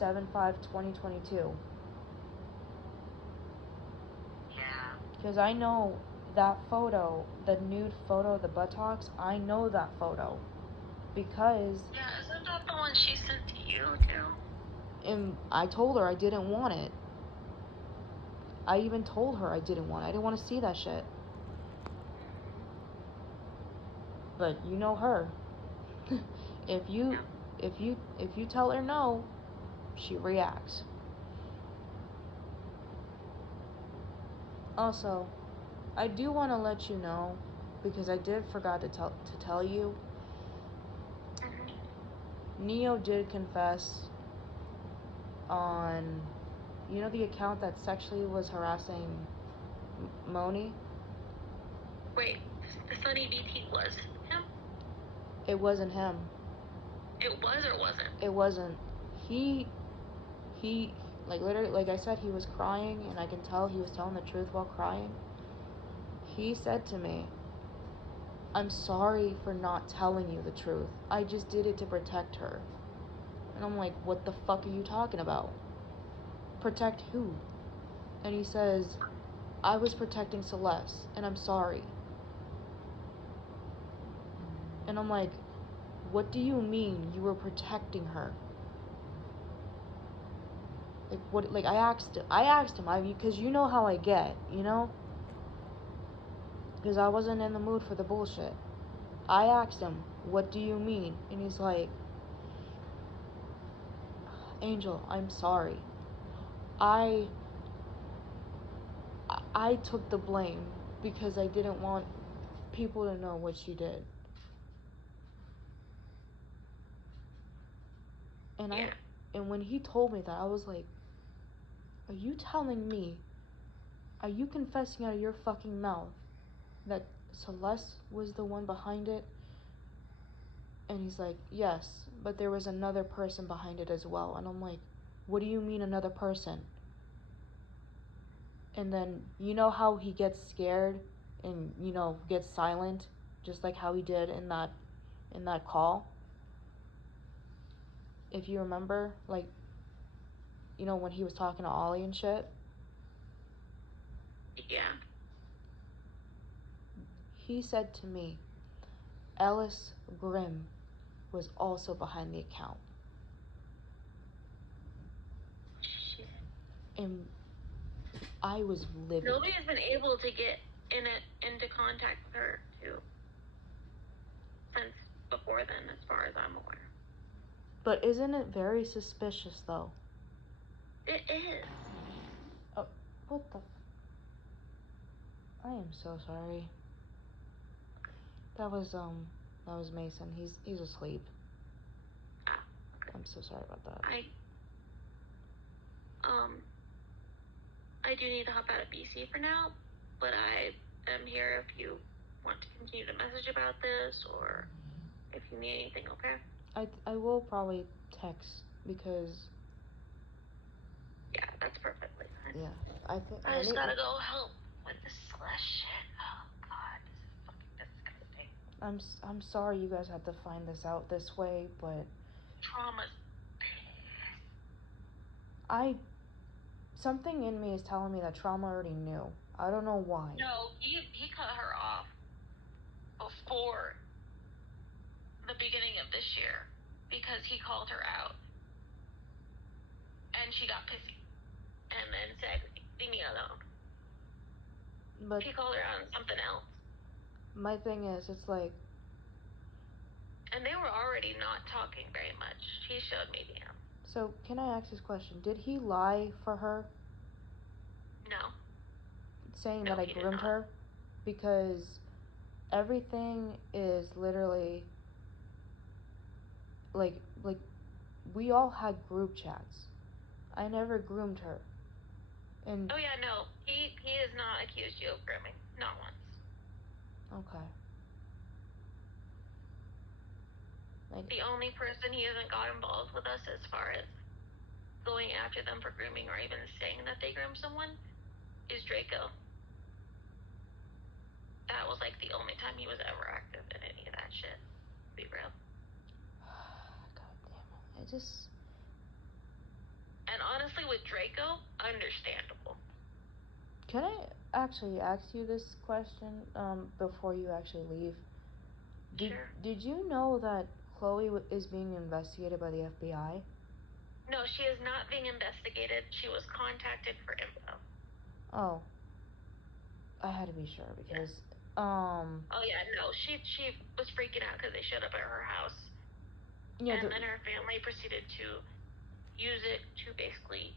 7/5/2022. Yeah. Because I know that photo, the nude photo of the buttocks, I know that photo. Because... Yeah, isn't that the one she sent to you, too? And I told her I didn't want it. I even told her I didn't want it. I didn't want to see that shit. But you know her. if you tell her no, she reacts. Also, I do want to let you know, because I did forgot to tell you. Neo did confess on, you know, the account that sexually was harassing Moni? Wait, the Sunny BT was him? It wasn't him. It was or wasn't? It wasn't. He, like, literally, like I said, he was crying, and I can tell he was telling the truth while crying. He said to me, "I'm sorry for not telling you the truth. I just did it to protect her." And I'm like, "What the fuck are you talking about? Protect who?" And he says, "I was protecting Celeste, and I'm sorry." And I'm like, "What do you mean you were protecting her?" Like, what? Like, I asked him, because you know how I get, you know? Because I wasn't in the mood for the bullshit. I asked him, "What do you mean?" And he's like, "Angel, I'm sorry. I took the blame because I didn't want people to know what she did." And Yeah. and when he told me that, I was like, "Are you telling me, are you confessing out of your fucking mouth that Celeste was the one behind it?" And he's like, "Yes, but there was another person behind it as well." And I'm like, "What do you mean another person?" And then, you know how he gets scared and, gets silent, just like how he did in that call? If you remember, like, when he was talking to Ollie and shit? Yeah. He said to me, Ellis Grimm was also behind the account. And I was livid. Nobody's been able to get into contact with her, too. Since before then, as far as I'm aware. But isn't it very suspicious, though? It is. Oh, what the... I am so sorry. That was Mason. He's asleep. Ah, okay. I'm so sorry about that. I do need to hop out of BC for now, but I am here if you want to continue to message about this, or if you need anything, okay? I will probably text, because... Yeah, that's perfectly fine. Yeah, I think... I just gotta go help with this Celeste shit. Oh, God, this is fucking disgusting. I'm sorry you guys had to find this out this way, but... Trauma's... Something in me is telling me that Trauma already knew. I don't know why. No, he cut her off before the beginning of this year because he called her out. And she got pissy. And then said, "Leave me alone." But he called her out on something else. My thing is, it's like... And they were already not talking very much. He showed me DM. So, can I ask this question? Did he lie for her? No. Saying that I groomed her? Because everything is literally... Like, we all had group chats. I never groomed her. And... Oh, yeah, no. He has not accused you of grooming. Not once. Okay. Like... The only person he hasn't got involved with us as far as going after them for grooming or even saying that they groomed someone is Draco. That was, like, the only time he was ever active in any of that shit. To be real. God damn it. And honestly, with Draco, understandable. Can I actually ask you this question before you actually leave? Sure. Did you know that Chloe is being investigated by the FBI? No, she is not being investigated. She was contacted for info. Oh. I had to be sure, because... Oh, yeah, no. She was freaking out because they showed up at her house. Yeah, and then her family proceeded to use it to basically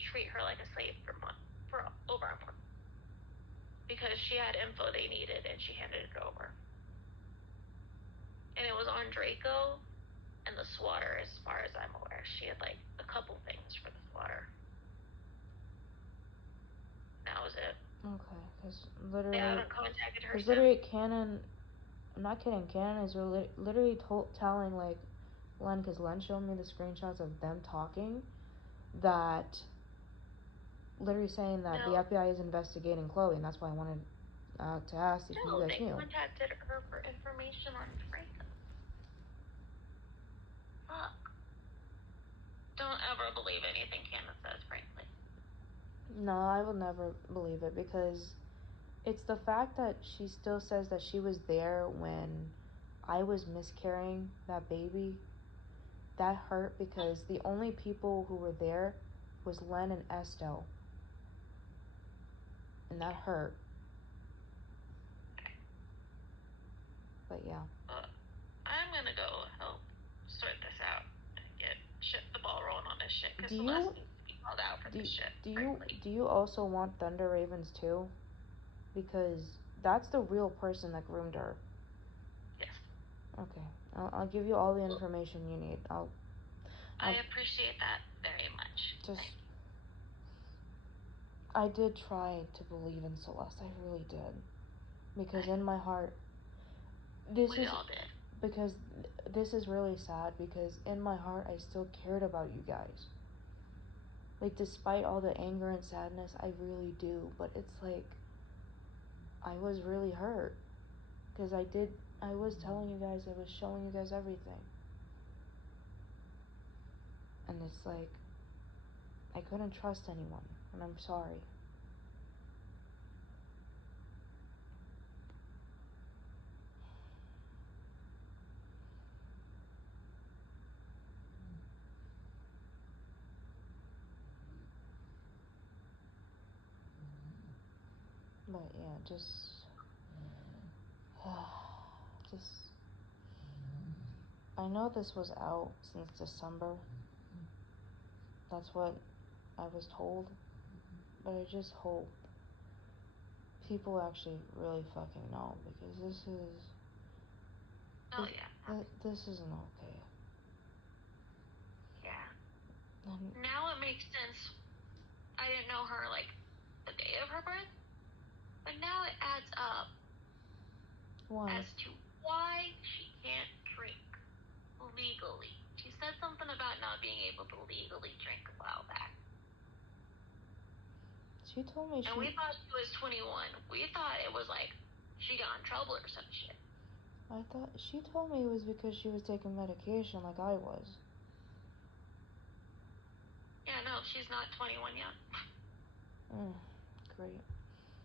treat her like a slave for over a month. Because she had info they needed, and she handed it over. And it was on Draco and the swatter, as far as I'm aware. She had, like, a couple things for the swatter. That was it. Okay, because literally... They haven't contacted her since. Literally, Canon I'm not kidding. Cannon is literally telling, like, Len, because Len showed me the screenshots of them talking, that literally saying that the FBI is investigating Chloe, and that's why I wanted to ask if you guys they knew. contacted her for information on Franco. Fuck. Don't ever believe anything Cannon says, frankly. No, I will never believe it, because it's the fact that she still says that she was there when I was miscarrying that baby. That hurt, because the only people who were there was Len and Estelle. And that hurt. But yeah. I'm gonna go help sort this out and get the ball rolling on this shit, because Do Celeste you- needs to be called out for this shit. Do you also want Thunder Ravens too? Because that's the real person that groomed her. Yes. Okay. I'll give you all the information you need. I appreciate that very much. Just, I did try to believe in Celeste. I really did. Because in my heart, we all did. Because this is really sad, because in my heart, I still cared about you guys. Like, despite all the anger and sadness, I really do. But it's like, I was really hurt. Because I was telling you guys, I was showing you guys everything. And it's like, I couldn't trust anyone. And I'm sorry. But yeah, just I know this was out since December. That's what I was told. But I just hope people actually really fucking know, because this isn't okay. Yeah. Now it makes sense. I didn't know her, like, the day of her birth, but now it adds up. Why? As to why she can't drink legally. She said something about not being able to legally drink a while back. She told me And we thought she was 21. We thought it was like she got in trouble or some shit. I thought she told me it was because she was taking medication like I was. Yeah, no, she's not 21 yet. Great.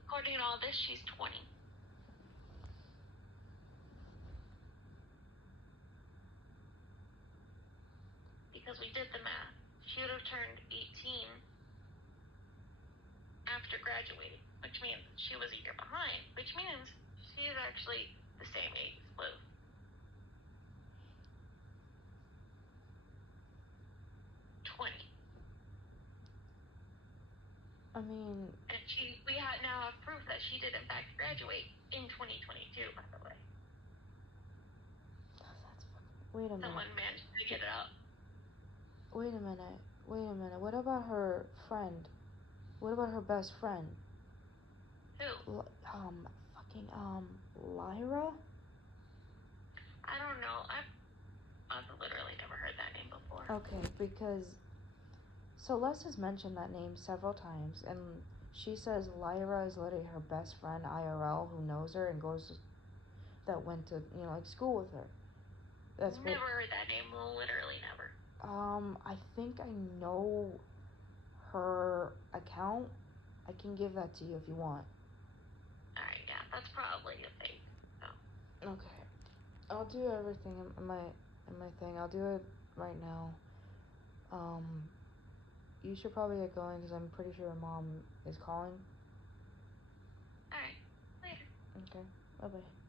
According to all this, she's 20. Because we did the math. She would have turned 18 after graduating, which means she was a year behind, which means she is actually the same age as Floof. 20. I mean... And we now have proof that she did in fact graduate in 2022, by the way. That's fucking... Wait a minute. Someone managed to get it up. Wait a minute. What about her friend? What about her best friend? Who? Lyra? I don't know. I've literally never heard that name before. Okay, because Celeste has mentioned that name several times, and she says Lyra is literally her best friend IRL who knows her and that went to, like, school with her. Never heard that name, literally never. I think I know her account. I can give that to you if you want. Alright, yeah, that's probably a fake. So. Okay. I'll do everything in my thing. I'll do it right now. You should probably get going, because I'm pretty sure your mom is calling. Alright, later. Okay, bye-bye.